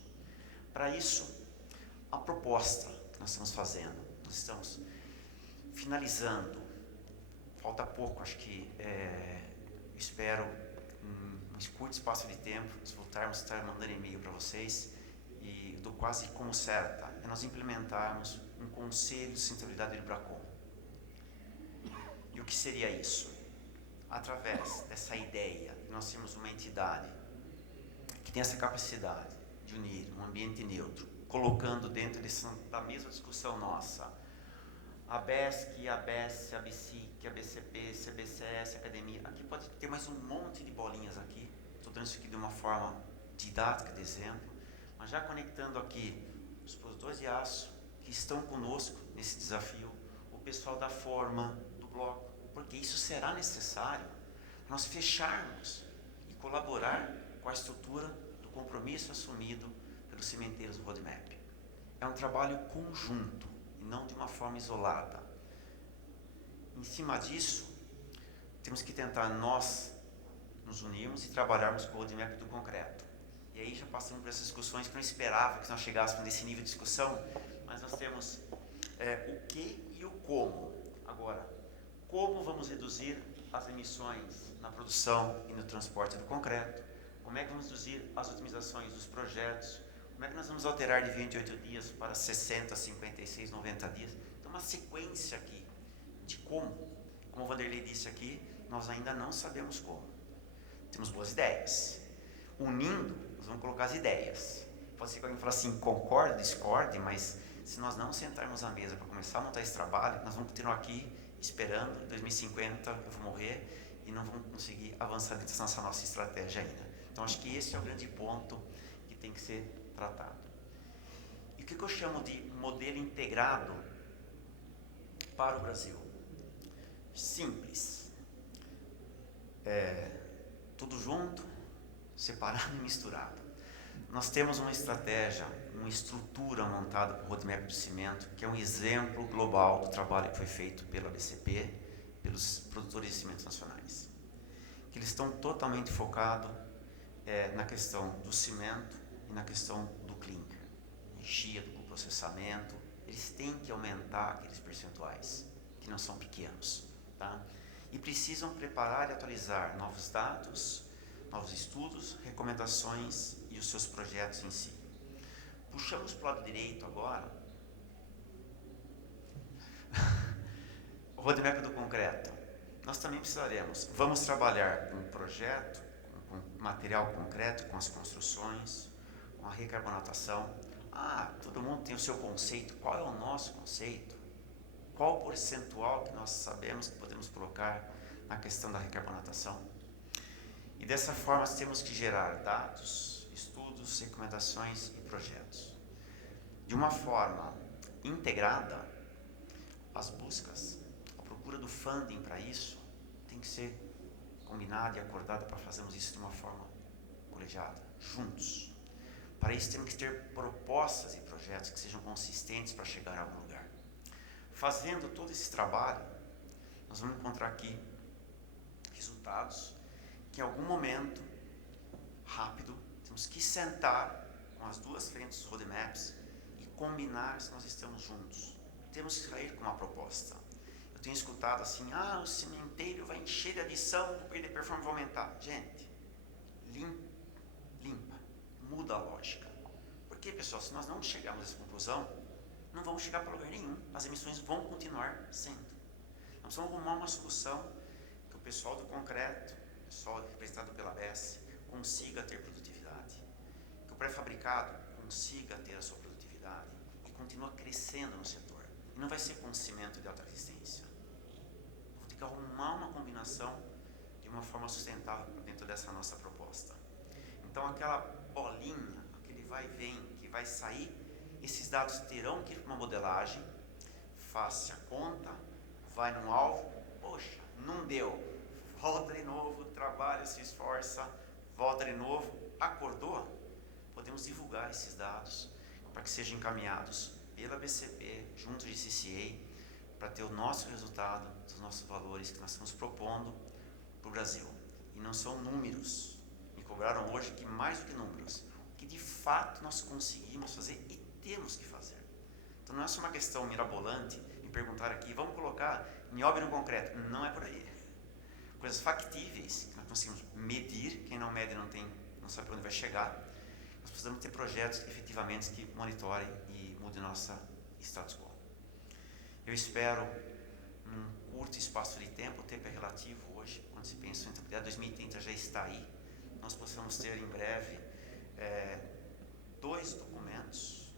Para isso, a proposta que nós estamos fazendo, nós estamos finalizando, falta pouco, acho que espero um curto espaço de tempo, se voltarmos a estar mandando e-mail para vocês, e estou quase como certa, é nós implementarmos um conselho de sustentabilidade do Bracon. E o que seria isso? Através dessa ideia de nós termos uma entidade que tem essa capacidade de unir um ambiente neutro, colocando dentro da mesma discussão nossa, a BESC, a BES, a BCIC, a BCP, CBCS, a Academia, aqui pode ter mais um monte de bolinhas aqui, estou dando isso aqui de uma forma didática, de exemplo, mas já conectando aqui os produtores de aço que estão conosco nesse desafio, o pessoal da forma, do bloco, porque isso será necessário para nós fecharmos e colaborar com a estrutura do compromisso assumido pelos cimenteiros do Roadmap. É um trabalho conjunto, não de uma forma isolada. Em cima disso, temos que tentar nós nos unirmos e trabalharmos com o roadmap do concreto. E aí já passamos por essas discussões que não esperava que nós chegássemos nesse nível de discussão, mas nós temos o que e o como. Agora, como vamos reduzir as emissões na produção e no transporte do concreto? Como é que vamos reduzir as otimizações dos projetos? Como é que nós vamos alterar de 28 dias para 60, 56, 90 dias? Então, uma sequência aqui de como. Como o Vanderlei disse aqui, nós ainda não sabemos como. Temos boas ideias. Unindo, nós vamos colocar as ideias. Pode ser que alguém fale assim, concorde, discorde, mas se nós não sentarmos à mesa para começar a montar esse trabalho, nós vamos continuar aqui esperando, em 2050 eu vou morrer e não vamos conseguir avançar dentro dessa nossa estratégia ainda. Então, acho que esse é o grande ponto que tem que ser tratado. E o que eu chamo de modelo integrado para o Brasil? Simples. Tudo junto, separado e misturado. Nós temos uma estratégia, uma estrutura montada para o Roadmap do Cimento, que é um exemplo global do trabalho que foi feito pela BCP, pelos produtores de cimentos nacionais. Que eles estão totalmente focados na questão do cimento e na questão do clinker, energia, do processamento. Eles têm que aumentar aqueles percentuais, que não são pequenos, tá? E precisam preparar e atualizar novos dados, novos estudos, recomendações e os seus projetos em si. Puxamos para o lado direito agora, o roadmap do concreto. Nós também precisaremos, vamos trabalhar com o projeto, com material concreto, com as construções, com a recarbonatação. Todo mundo tem o seu conceito. Qual é o nosso conceito? Qual o percentual que nós sabemos que podemos colocar na questão da recarbonatação? E dessa forma nós temos que gerar dados, estudos, recomendações e projetos. De uma forma integrada, as buscas, a procura do funding para isso tem que ser combinada e acordada para fazermos isso de uma forma colegiada, juntos. Para isso temos que ter propostas e projetos que sejam consistentes para chegar a algum lugar. Fazendo todo esse trabalho, nós vamos encontrar aqui resultados que em algum momento, rápido, temos que sentar com as duas frentes dos roadmaps e combinar se nós estamos juntos. Temos que sair com uma proposta. Eu tenho escutado assim, o cimenteiro vai encher de adição, o perda de performance vai aumentar. Gente, limpa, muda a lógica. Porque, pessoal, se nós não chegarmos a essa conclusão, não vamos chegar para lugar nenhum. As emissões vão continuar sendo. Nós vamos arrumar uma solução que o pessoal do concreto, o pessoal representado pela BES, consiga ter produtividade. Que o pré-fabricado consiga ter a sua produtividade e continua crescendo no setor. E não vai ser com cimento de alta resistência. Vou ter que arrumar uma combinação de uma forma sustentável dentro dessa nossa proposta. Então, aquela bolinha, aquele vai e vem, que vai sair, esses dados terão que ir para uma modelagem, faça a conta, vai num alvo, poxa, não deu, volta de novo, trabalha, se esforça, volta de novo, acordou, podemos divulgar esses dados para que sejam encaminhados pela BCP, junto de CCA, para ter o nosso resultado, dos nossos valores que nós estamos propondo para o Brasil. E não são números. Me cobraram hoje que mais do que números, o que de fato nós conseguimos fazer e temos que fazer. Então não é só uma questão mirabolante, me perguntar aqui, vamos colocar nióbio no concreto. Não é por aí. Coisas factíveis, que nós conseguimos medir, quem não mede não sabe para onde vai chegar. Nós precisamos ter projetos efetivamente que monitorem e mudem nossa status quo. Eu espero, num curto espaço de tempo, o tempo é relativo hoje, quando se pensa em rentabilidade, 2030 já está aí, nós possamos ter em breve 2 documentos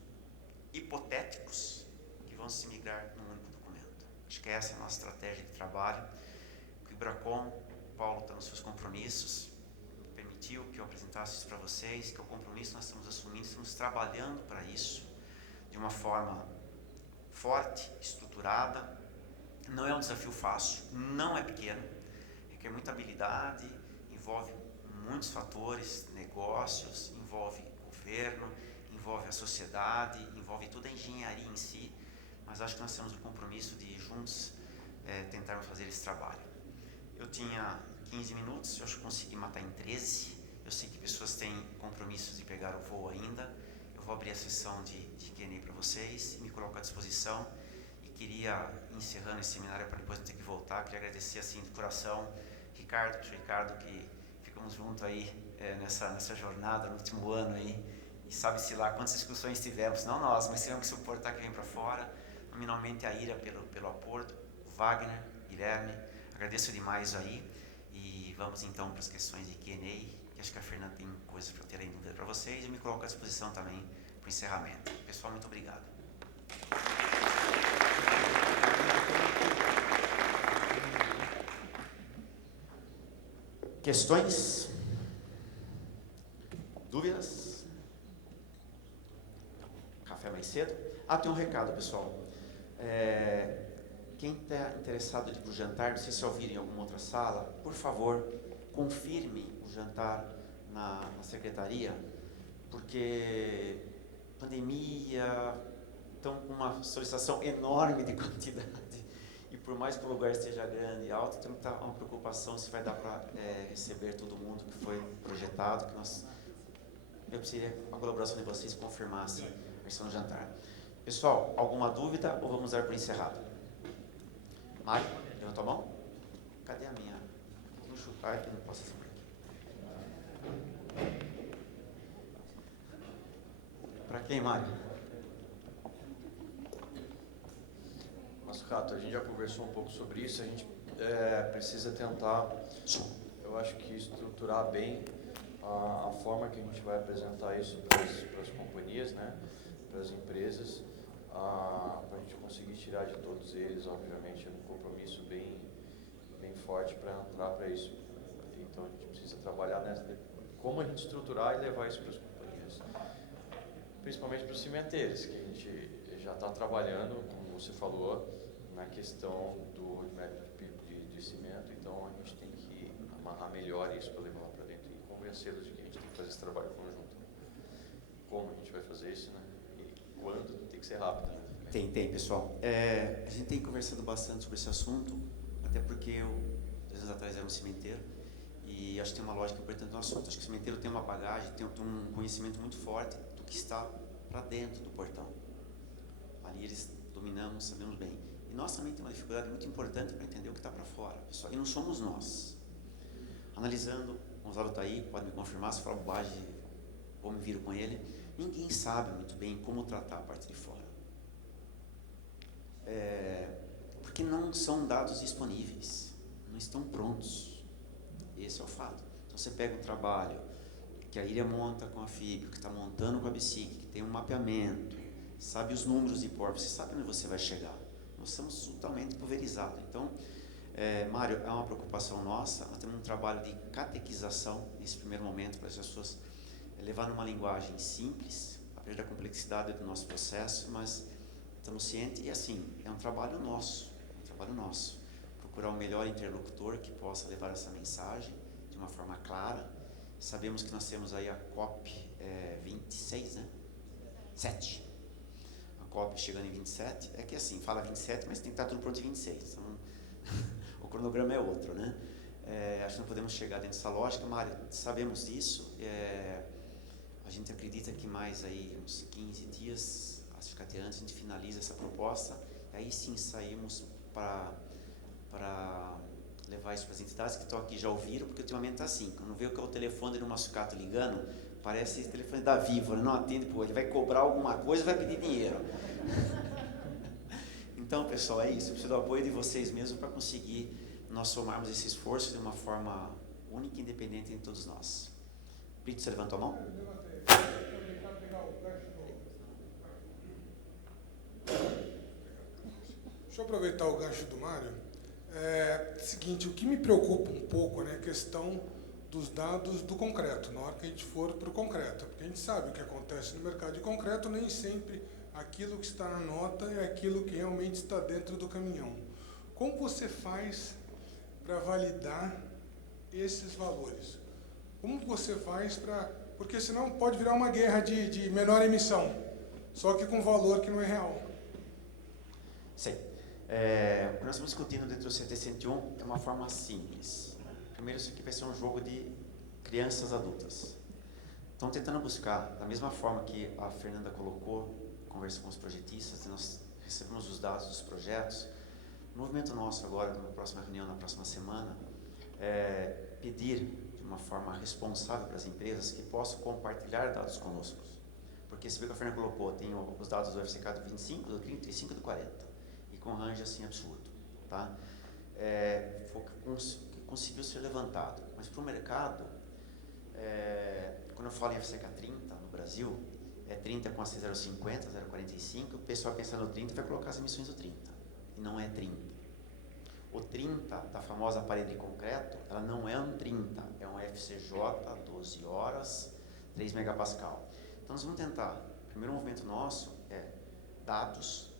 hipotéticos que vão se migrar num único documento. Acho que essa é a nossa estratégia de trabalho. O IBRACON, o Paulo está nos seus compromissos, permitiu que eu apresentasse isso para vocês, que é o compromisso que nós estamos assumindo, estamos trabalhando para isso, de uma forma forte, estruturada. Não é um desafio fácil, não é pequeno, requer muita habilidade, envolve muitos fatores, negócios, envolve governo, envolve a sociedade, envolve toda a engenharia em si, mas acho que nós temos o compromisso de juntos tentarmos fazer esse trabalho. Eu tinha 15 minutos, eu acho que consegui matar em 13, eu sei que pessoas têm compromissos de pegar o voo ainda. Eu vou abrir a sessão de Q&A para vocês, me coloco à disposição e queria, encerrando esse seminário para depois não ter que voltar, queria agradecer assim de coração Ricardo, que ficamos juntos aí nessa jornada no último ano aí, e sabe-se lá quantas discussões tivemos, não nós, mas tivemos que suportar que vem para fora, nominalmente a Ira pelo aporto, o Wagner, Guilherme, agradeço demais aí, e vamos então para as questões de Q&A, que acho que a Fernanda tem coisas para eu ter aí dúvida para vocês, e eu me coloco à disposição também para o encerramento. Pessoal, muito obrigado. Questões? Dúvidas? Café mais cedo? Tem um recado, pessoal. Quem está interessado em ir para o jantar, não sei se ouvirem em alguma outra sala, por favor, confirme o jantar na secretaria, porque pandemia, estão com uma solicitação enorme de quantidade, e por mais que o lugar esteja grande e alto, tem que estar uma preocupação se vai dar para receber todo mundo que foi projetado, eu precisaria a colaboração de vocês confirmassem a questão do jantar. Pessoal, alguma dúvida ou vamos dar por encerrado? Mário, levantou a mão? Cadê a minha? Vou chutar aqui, não posso fazer aqui. Para quem, Mário? Mascato, a gente já conversou um pouco sobre isso, a gente precisa tentar, eu acho que estruturar bem a forma que a gente vai apresentar isso para as companhias, né, para as empresas, para a gente conseguir tirar de todos eles, obviamente, um compromisso bem forte para entrar para isso. Então a gente precisa trabalhar como a gente estruturar e levar isso para as companhias. Principalmente para os cimenteiros, que a gente já está trabalhando, como você falou, na questão do método de cimento, então a gente tem que amarrar melhor isso para levar lá para dentro e convencê-los de que a gente tem que fazer esse trabalho conjunto. Como a gente vai fazer isso, né? E quando, tem que ser rápido. Né? Tem, pessoal. A gente tem conversado bastante sobre esse assunto, até porque eu, 2 anos atrás, era um cimenteiro, e acho que tem uma lógica importante no assunto. Acho que o cimenteiro tem uma bagagem, tem um conhecimento muito forte do que está para dentro do portão. Ali eles dominamos, sabemos bem. E nós também temos uma dificuldade muito importante para entender o que está para fora, pessoal. E não somos nós. Analisando, o Gonzalo está aí, pode me confirmar, se falar bobagem, vou me vir com ele. Ninguém sabe muito bem como tratar a parte de fora. Porque não são dados disponíveis, não estão prontos. Esse é o fato. Então você pega um trabalho que a Ilha monta com a FIB, que está montando com a BSIC, que tem um mapeamento, sabe os números de porta, você sabe onde você vai chegar. Nós estamos totalmente pulverizados. Então, Mário, é uma preocupação nossa, nós temos um trabalho de catequização nesse primeiro momento para as pessoas levar numa linguagem simples, apesar da complexidade do nosso processo, mas estamos cientes e assim, é um trabalho nosso, procurar o melhor interlocutor que possa levar essa mensagem de uma forma clara. Sabemos que nós temos aí a COP 26, né? 7. A COP chegando em 27. É que assim, fala 27, mas tem que estar tudo pronto em 26. Então, o cronograma é outro, né? Acho que não podemos chegar dentro dessa lógica, Mário, sabemos disso. A gente acredita que mais aí uns 15 dias, acho que até antes, a gente finaliza essa proposta. E aí sim saímos para levar isso para as entidades que estão aqui, já ouviram, porque ultimamente está assim, quando vê que é o telefone do Massucato ligando, parece o telefone da Vivo, não atende, pô, ele vai cobrar alguma coisa e vai pedir dinheiro. Então, pessoal, é isso, eu preciso do apoio de vocês mesmo para conseguir nós somarmos esse esforço de uma forma única e independente em todos nós. Brito, você levantou a mão? Deixa eu aproveitar o gancho do Mário. Seguinte, o que me preocupa um pouco, né, a questão dos dados do concreto, na hora que a gente for para o concreto. Porque a gente sabe o que acontece no mercado de concreto, nem sempre aquilo que está na nota é aquilo que realmente está dentro do caminhão. Como você faz para validar esses valores? Como você faz para... Porque senão pode virar uma guerra de menor emissão, só que com valor que não é real. Sim. O que nós estamos discutindo dentro do CT 101 é uma forma simples. Primeiro, isso aqui vai ser um jogo de crianças adultas. Estão tentando buscar, da mesma forma que a Fernanda colocou, conversa com os projetistas, nós recebemos os dados dos projetos. O movimento nosso agora, na próxima reunião, na próxima semana, é pedir de uma forma responsável para as empresas que possam compartilhar dados conosco. Porque se vê que a Fernanda colocou, tem os dados do FCK do 25, do 35 e do 40. E com range assim absurdo. Tá? Foi o que conseguiu ser levantado. Mas para o mercado, quando eu falo em FCK 30 no Brasil, é 30 com a C050, 045, o pessoal pensando no 30 vai colocar as emissões do 30. E não é 30. O 30 da famosa parede de concreto, ela não é um 30, é um FCJ, 12 horas, 3 megapascal. Então nós vamos tentar, o primeiro movimento nosso é dados,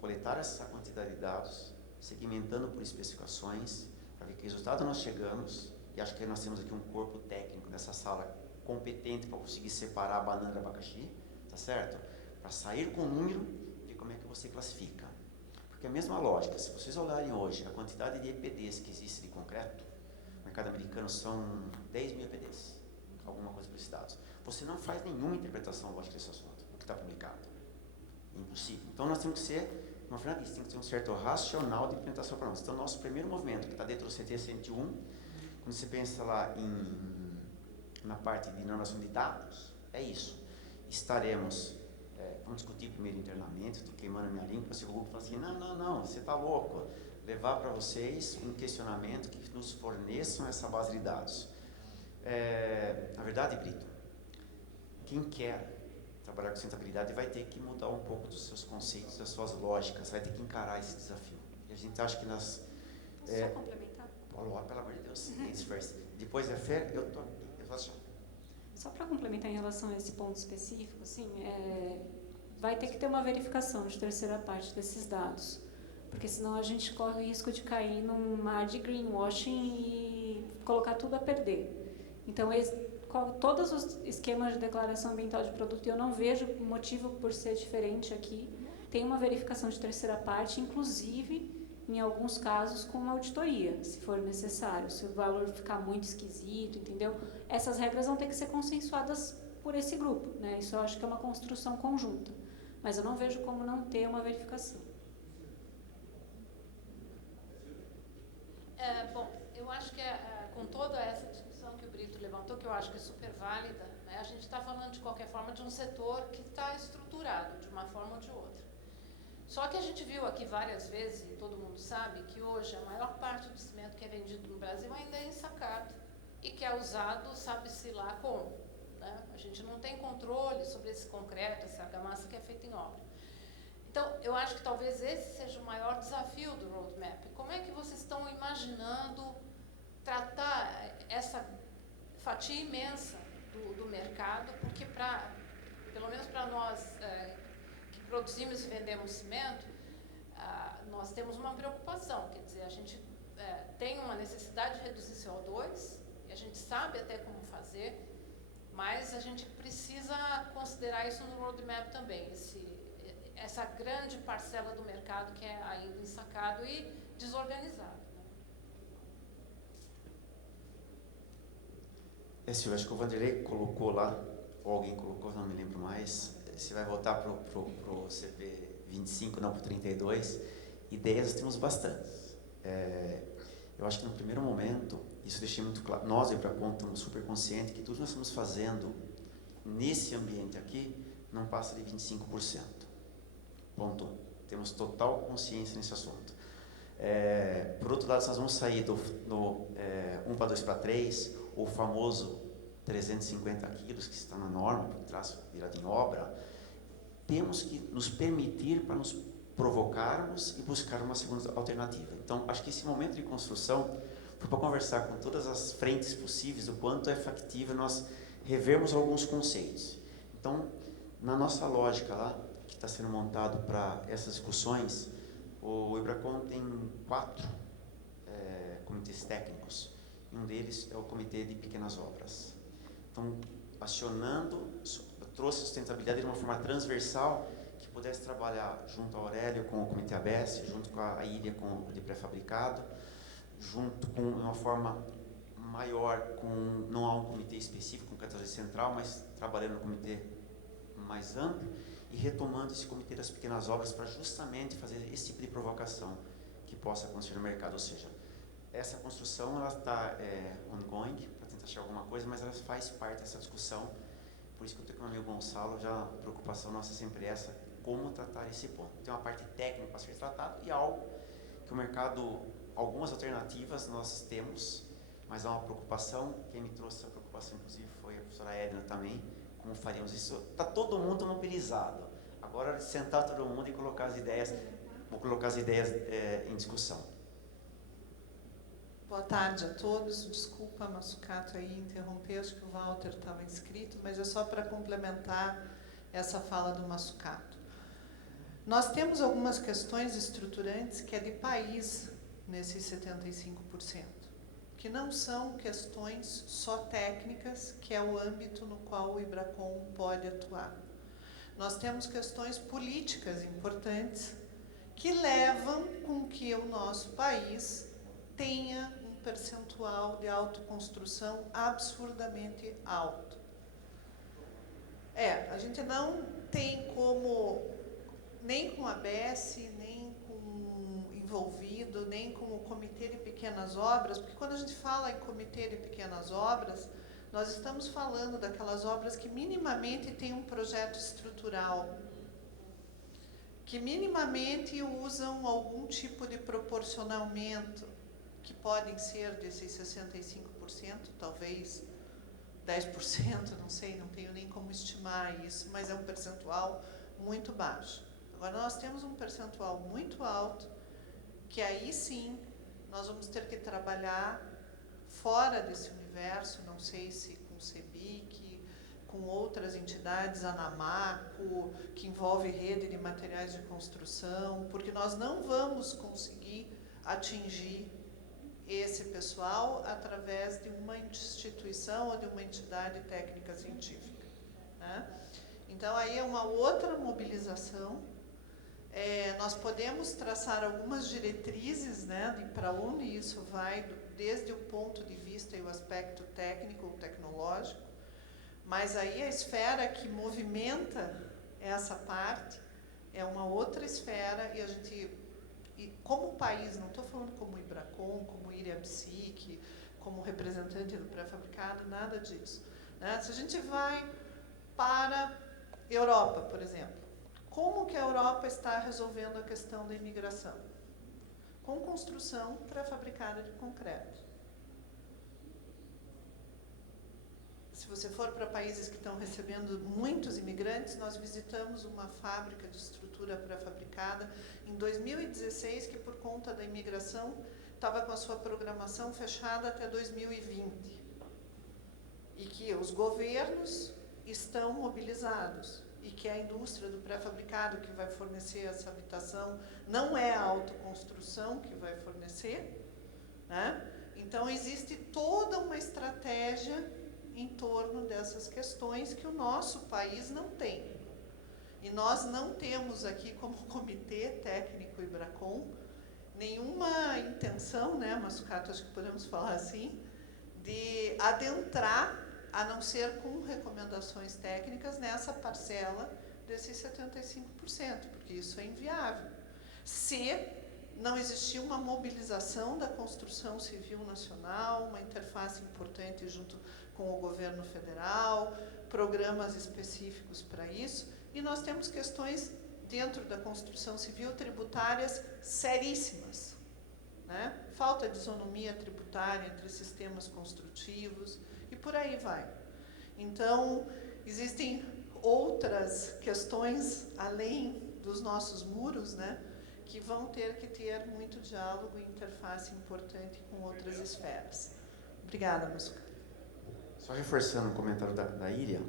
coletar essa quantidade de dados, segmentando por especificações, para ver que resultado nós chegamos, e acho que nós temos aqui um corpo técnico nessa sala competente para conseguir separar a banana do abacaxi, tá certo? Para sair com o número e ver como é que você classifica. Porque a mesma lógica, se vocês olharem hoje a quantidade de EPDs que existe de concreto, no mercado americano são 10 mil EPDs, alguma coisa por esses dados. Você não faz nenhuma interpretação lógica desse assunto, o que está publicado. Impossível. Então nós temos que ser, como a Fernanda disse, tem que ter um certo racional de implementação para nós. Então nosso primeiro movimento, que está dentro do CT 101, quando você pensa lá na parte de normação de dados, é isso. Estaremos, vamos discutir primeiro internamente, estou queimando a minha língua, para se o Google falar assim, não, você está louco. Levar para vocês um questionamento que nos forneçam essa base de dados. Na verdade, Brito, quem quer trabalhar com sustentabilidade vai ter que mudar um pouco dos seus conceitos, das suas lógicas, vai ter que encarar esse desafio. E a gente acha que nós... Só complementar? Pelo amor de Deus, depois é fé, eu estou aqui. Só para complementar em relação a esse ponto específico, assim, vai ter que ter uma verificação de terceira parte desses dados, porque senão a gente corre o risco de cair num mar de greenwashing e colocar tudo a perder. Então, todos os esquemas de declaração ambiental de produto, eu não vejo motivo por ser diferente aqui, tem uma verificação de terceira parte, inclusive, em alguns casos, com uma auditoria, se for necessário, se o valor ficar muito esquisito, entendeu? Essas regras vão ter que ser consensuadas por esse grupo, né? Isso eu acho que é uma construção conjunta, mas eu não vejo como não ter uma verificação. Bom, eu acho que com toda essa discussão que o Brito levantou, que eu acho que é super válida, né, a gente está falando, de qualquer forma, de um setor que está estruturado, de uma forma ou de outra. Só que a gente viu aqui várias vezes, e todo mundo sabe, que hoje a maior parte do cimento que é vendido no Brasil ainda é ensacado e que é usado, sabe-se lá como. Né? A gente não tem controle sobre esse concreto, essa argamassa que é feita em obra. Então, eu acho que talvez esse seja o maior desafio do roadmap. Como é que vocês estão imaginando tratar essa fatia imensa do mercado? Porque, pelo menos para nós que produzimos e vendemos cimento, nós temos uma preocupação. Quer dizer, a gente tem uma necessidade de reduzir CO2, e a gente sabe até como fazer, Mas a gente precisa considerar isso no roadmap também, essa grande parcela do mercado que é ainda ensacado e desorganizado. Silvio, acho que o Vanderlei colocou lá, ou alguém colocou, não me lembro mais, se vai voltar para o CP 25, não para o 32, ideias nós temos bastantes. Eu acho que no primeiro momento, isso deixei muito claro, nós, Ibracon, estamos super conscientes que tudo que nós estamos fazendo nesse ambiente aqui não passa de 25%. Ponto 1. Temos total consciência nesse assunto. Por outro lado, nós vamos sair do 1 para 2 para 3, o famoso 350 quilos que está na norma, por trás virado em obra. Temos que nos permitir para nos provocarmos e buscar uma segunda alternativa. Então, acho que esse momento de construção foi para conversar com todas as frentes possíveis o quanto é factível nós revermos alguns conceitos. Então, na nossa lógica lá, que está sendo montado para essas discussões, o Ibracon tem 4 comitês técnicos, e um deles é o Comitê de Pequenas Obras. Então, acionando, eu trouxe sustentabilidade de uma forma transversal, que pudesse trabalhar junto ao Aurélio com o Comitê ABS, junto com a Ilha com o de pré-fabricado, junto com uma forma maior, não há um comitê específico, um categoria central, mas trabalhando no comitê mais amplo e retomando esse comitê das pequenas obras para justamente fazer esse tipo de provocação que possa acontecer no mercado. Ou seja, essa construção ela está ongoing para tentar achar alguma coisa, mas ela faz parte dessa discussão. Por isso que eu tenho com o meu amigo Gonçalo, já a preocupação nossa sempre é essa, como tratar esse ponto. Tem uma parte técnica para ser tratado e algo que o mercado, algumas alternativas nós temos, mas há uma preocupação. Quem me trouxe essa preocupação, inclusive, foi a professora Edna também. Como faríamos isso? Está todo mundo mobilizado. Agora é sentar todo mundo e colocar as ideias, em discussão. Boa tarde a todos. Desculpa, Massucato, aí interromper, acho que o Walter estava inscrito, mas é só para complementar essa fala do Massucato. Nós temos algumas questões estruturantes que é de país nesses 75%, que não são questões só técnicas, que é o âmbito no qual o Ibracon pode atuar. Nós temos questões políticas importantes que levam com que o nosso país tenha um percentual de autoconstrução absurdamente alto. A gente não tem como, nem com a ABS, nem com envolvido, nem com o Comitê de Pequenas Obras, porque quando a gente fala em Comitê de Pequenas Obras, nós estamos falando daquelas obras que minimamente têm um projeto estrutural, que minimamente usam algum tipo de proporcionamento, que podem ser desses 65%, talvez 10%, não sei, não tenho nem como estimar isso, mas é um percentual muito baixo. Agora, nós temos um percentual muito alto, que aí sim, nós vamos ter que trabalhar fora desse universo, não sei se com o CEBIC, com outras entidades, ANAMACO, que envolve rede de materiais de construção, porque nós não vamos conseguir atingir esse pessoal através de uma instituição ou de uma entidade técnica científica, né? Então, aí é uma outra mobilização. Nós podemos traçar algumas diretrizes, né, de para onde isso vai, desde o ponto de vista e o aspecto técnico ou tecnológico, mas aí a esfera que movimenta essa parte é uma outra esfera e a gente... E como país, não estou falando como Ibracon, como IRIA-BSIC, como representante do pré-fabricado, nada disso, né? Se a gente vai para a Europa, por exemplo, como que a Europa está resolvendo a questão da imigração? Com construção pré-fabricada de concreto. Se você for para países que estão recebendo muitos imigrantes, nós visitamos uma fábrica de estrutura pré-fabricada em 2016, que por conta da imigração estava com a sua programação fechada até 2020. E que os governos estão mobilizados. E que a indústria do pré-fabricado que vai fornecer essa habitação não é a autoconstrução que vai fornecer, né? Então, existe toda uma estratégia em torno dessas questões que o nosso país não tem. E nós não temos aqui, como Comitê Técnico IBRACON, nenhuma intenção, né, Mazzucato, acho que podemos falar assim, de adentrar, a não ser com recomendações técnicas, nessa parcela desses 75%, porque isso é inviável. Se não existir uma mobilização da construção civil nacional, uma interface importante junto com o governo federal, programas específicos para isso, e nós temos questões dentro da construção civil tributárias seríssimas, né? Falta de isonomia tributária entre sistemas construtivos e por aí vai. Então, existem outras questões além dos nossos muros, né, que vão ter que ter muito diálogo e interface importante com outras esferas. Obrigada, Mazzucato. Só reforçando o comentário da Iria,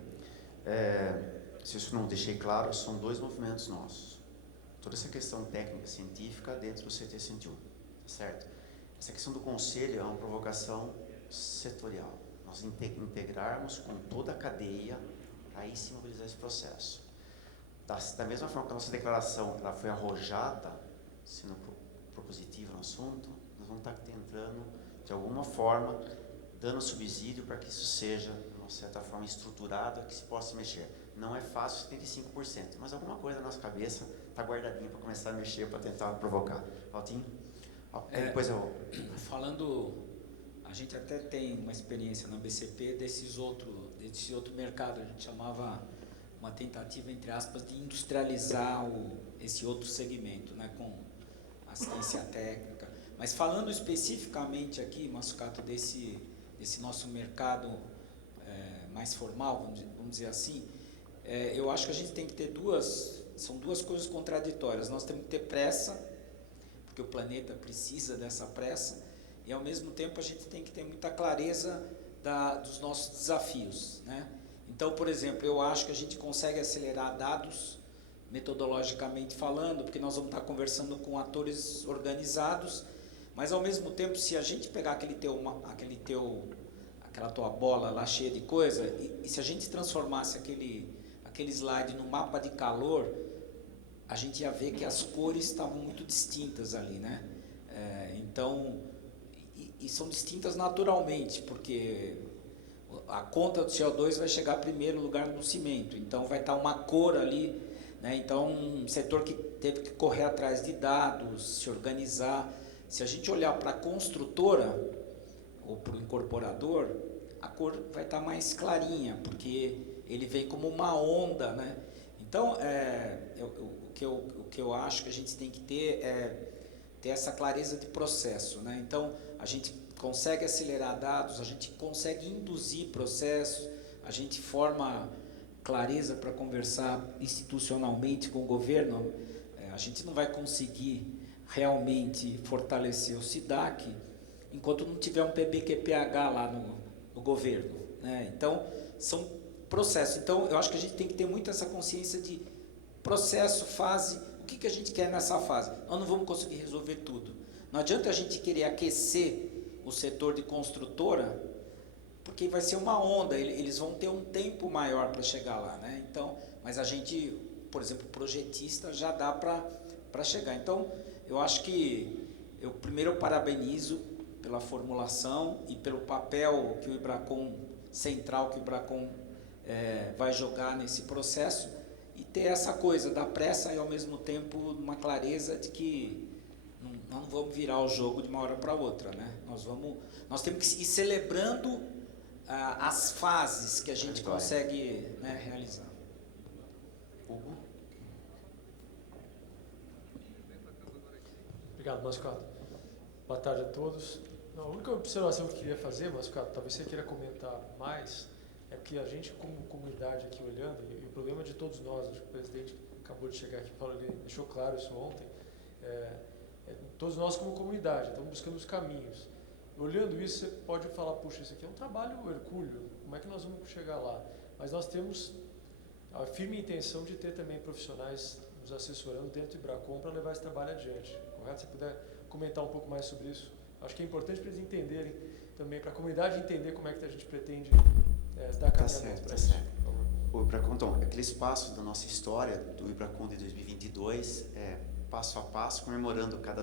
se isso não deixei claro, são dois movimentos nossos. Toda essa questão técnica científica dentro do CT 101, certo? Essa questão do conselho é uma provocação setorial. Nós integrarmos com toda a cadeia para aí se mobilizar esse processo. Da mesma forma que a nossa declaração ela foi arrojada, sendo propositiva no assunto, nós vamos estar tentando, de alguma forma, dando subsídio para que isso seja, de uma certa forma, estruturado, que se possa mexer. Não é fácil 75%, mas alguma coisa na nossa cabeça está guardadinha para começar a mexer, para tentar provocar. Valtinho? Depois eu... Falando, a gente até tem uma experiência na BCP desse outro mercado, a gente chamava uma tentativa, entre aspas, de industrializar esse outro segmento, né, com assistência técnica. Mas falando especificamente aqui, Mazzucato, desse nosso mercado mais formal, vamos dizer assim, eu acho que a gente tem que ter são duas coisas contraditórias. Nós temos que ter pressa, porque o planeta precisa dessa pressa, e ao mesmo tempo a gente tem que ter muita clareza dos nossos desafios, né? Então, por exemplo, eu acho que a gente consegue acelerar dados, metodologicamente falando, porque nós vamos estar conversando com atores organizados, mas ao mesmo tempo, se a gente pegar aquela tua bola lá cheia de coisa, e se a gente transformasse aquele slide no mapa de calor, a gente ia ver que as cores estavam muito distintas ali, né? Então, e são distintas naturalmente, porque a conta do CO2 vai chegar em primeiro lugar no cimento, então vai estar uma cor ali, né? Então, um setor que teve que correr atrás de dados, se organizar. Se a gente olhar para a construtora ou para o incorporador, a cor vai estar mais clarinha, porque ele vem como uma onda, né? Então, o que eu acho que a gente tem que ter ter essa clareza de processo, né? Então, a gente consegue acelerar dados, a gente consegue induzir processos, a gente forma clareza para conversar institucionalmente com o governo. A gente não vai conseguir realmente fortalecer o SIDAC enquanto não tiver um PBQPH lá no governo, né? Então, são processos. Então, eu acho que a gente tem que ter muito essa consciência de processo, fase. O que a gente quer nessa fase? Nós não vamos conseguir resolver tudo. Não adianta a gente querer aquecer o setor de construtora, porque vai ser uma onda, eles vão ter um tempo maior para chegar lá, né? Então, mas a gente, por exemplo, projetista já dá para chegar. Então, eu acho que eu primeiro parabenizo pela formulação e pelo papel que o IBRACON central, que o IBRACON vai jogar nesse processo, e ter essa coisa da pressa e ao mesmo tempo uma clareza de que nós não vamos virar o jogo de uma hora para outra, né? Nós temos que ir celebrando as fases que a gente consegue, né, realizar. Hugo? Obrigado, Mazzucato. Boa tarde a todos. A única observação que eu queria fazer, Mazzucato, talvez você queira comentar mais, é que a gente, como comunidade aqui olhando, e o problema de todos nós, acho que o presidente acabou de chegar aqui, ele deixou claro isso ontem, todos nós como comunidade, estamos buscando os caminhos. Olhando isso, você pode falar, puxa, isso aqui é um trabalho hercúleo, como é que nós vamos chegar lá? Mas nós temos a firme intenção de ter também profissionais nos assessorando dentro do IBRACON para levar esse trabalho adiante, correto? Se você puder comentar um pouco mais sobre isso, acho que é importante para eles entenderem também, para a comunidade entender como é que a gente pretende dar Tá caminhamento certo, para tá isso. certo. Por favor. O Ibracon, então, aquele espaço da nossa história, do Ibracon de 2022, passo a passo, comemorando cada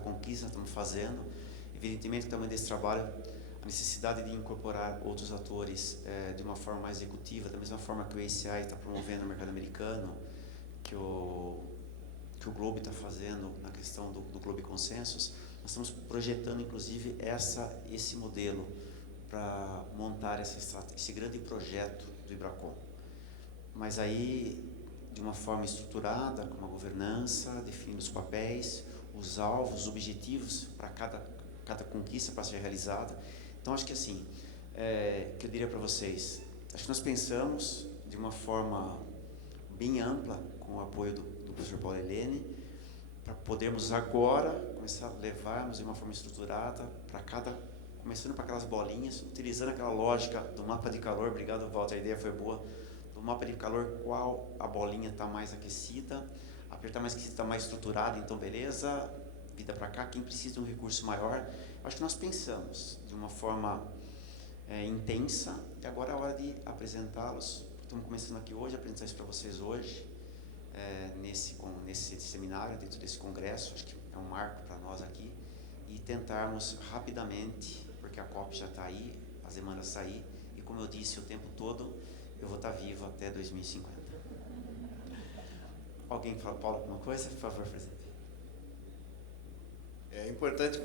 conquista que estamos fazendo. Evidentemente, o tamanho desse trabalho, a necessidade de incorporar outros atores de uma forma mais executiva, da mesma forma que o ACI está promovendo no mercado americano, que o Globo está fazendo na questão do Globo Consensus. Nós estamos projetando, inclusive, esse modelo para montar esse grande projeto do Ibracon. Mas aí, de uma forma estruturada, com uma governança, definindo os papéis, os alvos, os objetivos para cada conquista para ser realizada. Então, acho que assim, que eu diria para vocês, acho que nós pensamos de uma forma bem ampla, com o apoio do professor Paulo Helene, para podermos agora começar a levarmos de uma forma estruturada começando para aquelas bolinhas, utilizando aquela lógica do mapa de calor. Obrigado, Walter, a ideia foi boa. Do mapa de calor, qual a bolinha está mais aquecida, apertar mais aquecida, está mais estruturada, então beleza, vida para cá, quem precisa de um recurso maior. Acho que nós pensamos de uma forma intensa, e agora é a hora de apresentá-los. Estamos começando aqui hoje, apresentar isso para vocês hoje, nesse seminário, dentro desse congresso. Acho que é um marco para nós aqui, e tentarmos rapidamente, porque a COP já está aí, as demandas estão aí, e como eu disse o tempo todo, eu vou estar vivo até 2050. Alguém fala, Paulo, alguma coisa? Por favor, presidente. É importante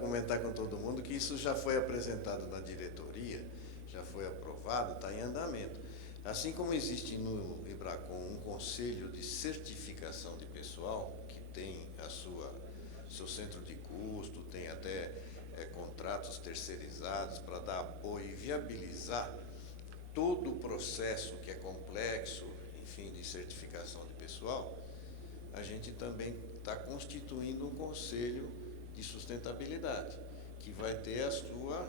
comentar com todo mundo que isso já foi apresentado na diretoria, já foi aprovado, está em andamento. Assim como existe no Ibracon um conselho de certificação de pessoal, que tem seu centro de custo, tem até contratos terceirizados para dar apoio e viabilizar todo o processo que é complexo, enfim, de certificação de pessoal. A gente também está constituindo um conselho de sustentabilidade, que vai ter a sua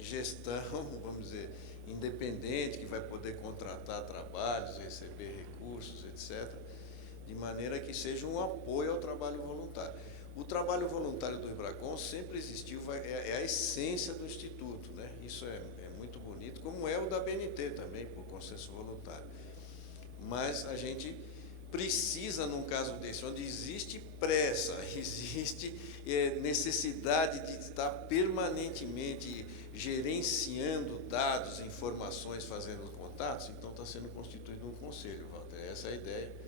gestão, vamos dizer, independente, que vai poder contratar trabalhos, receber recursos, etc., de maneira que seja um apoio ao trabalho voluntário. O trabalho voluntário do Ibracon sempre existiu, é a essência do Instituto, né? Isso é muito bonito, como é o da BNT também, por consenso voluntário. Mas a gente precisa, num caso desse, onde existe pressa, existe necessidade de estar permanentemente gerenciando dados, informações, fazendo contatos, então está sendo constituído um conselho, Walter, essa é a ideia.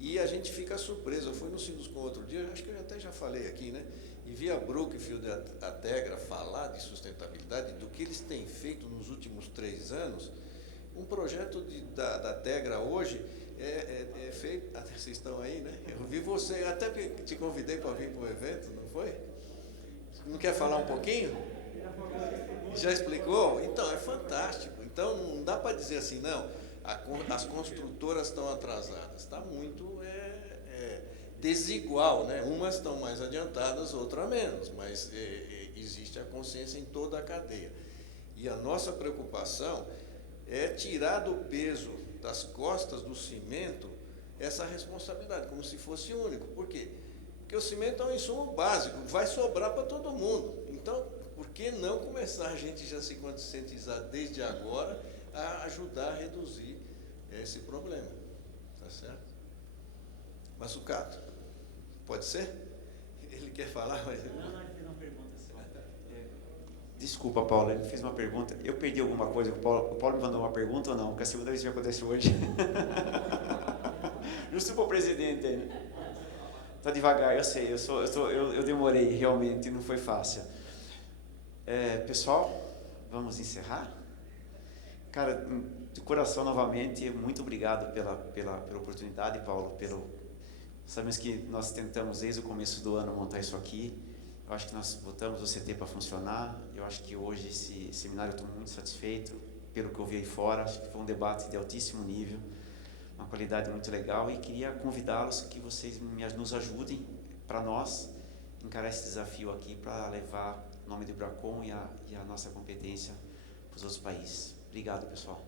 E a gente fica surpreso. Eu fui no Sinduscom outro dia, acho que eu até já falei aqui, né? E vi a Brookfield e a Tegra falar de sustentabilidade, do que eles têm feito nos últimos 3 anos. Um projeto da Tegra hoje é feito... Até vocês estão aí, né? Eu vi você, até te convidei para vir para o evento, não foi? Não quer falar um pouquinho? Já explicou? Então, é fantástico. Então, não dá para dizer assim, não, as construtoras estão atrasadas. Está muito desigual, né? Umas estão mais adiantadas, outras menos, mas existe a consciência em toda a cadeia. E a nossa preocupação é tirar do peso das costas do cimento essa responsabilidade, como se fosse único. Por quê? Porque o cimento é um insumo básico, vai sobrar para todo mundo. Então, por que não começar a gente já se conscientizar desde agora a ajudar a reduzir esse problema? Tá certo? Massucato, pode ser? Ele quer falar, mas... Não, ele fez uma pergunta. Desculpa, Paulo, ele fez uma pergunta. Eu perdi alguma coisa? O Paulo me mandou uma pergunta ou não? Porque a segunda vez que acontece hoje. Justo para o presidente aí, né? Está devagar, eu sei, eu demorei, realmente, não foi fácil. Pessoal, vamos encerrar? Cara, de coração, novamente, muito obrigado pela oportunidade, Paulo, sabemos que nós tentamos desde o começo do ano montar isso aqui. Eu acho que nós botamos o CT para funcionar. Eu acho que hoje esse seminário eu estou muito satisfeito pelo que eu vi aí fora. Acho que foi um debate de altíssimo nível, uma qualidade muito legal, e queria convidá-los que vocês nos ajudem para nós encarar esse desafio aqui para levar o nome do Ibracon e a nossa competência para os outros países. Obrigado, pessoal.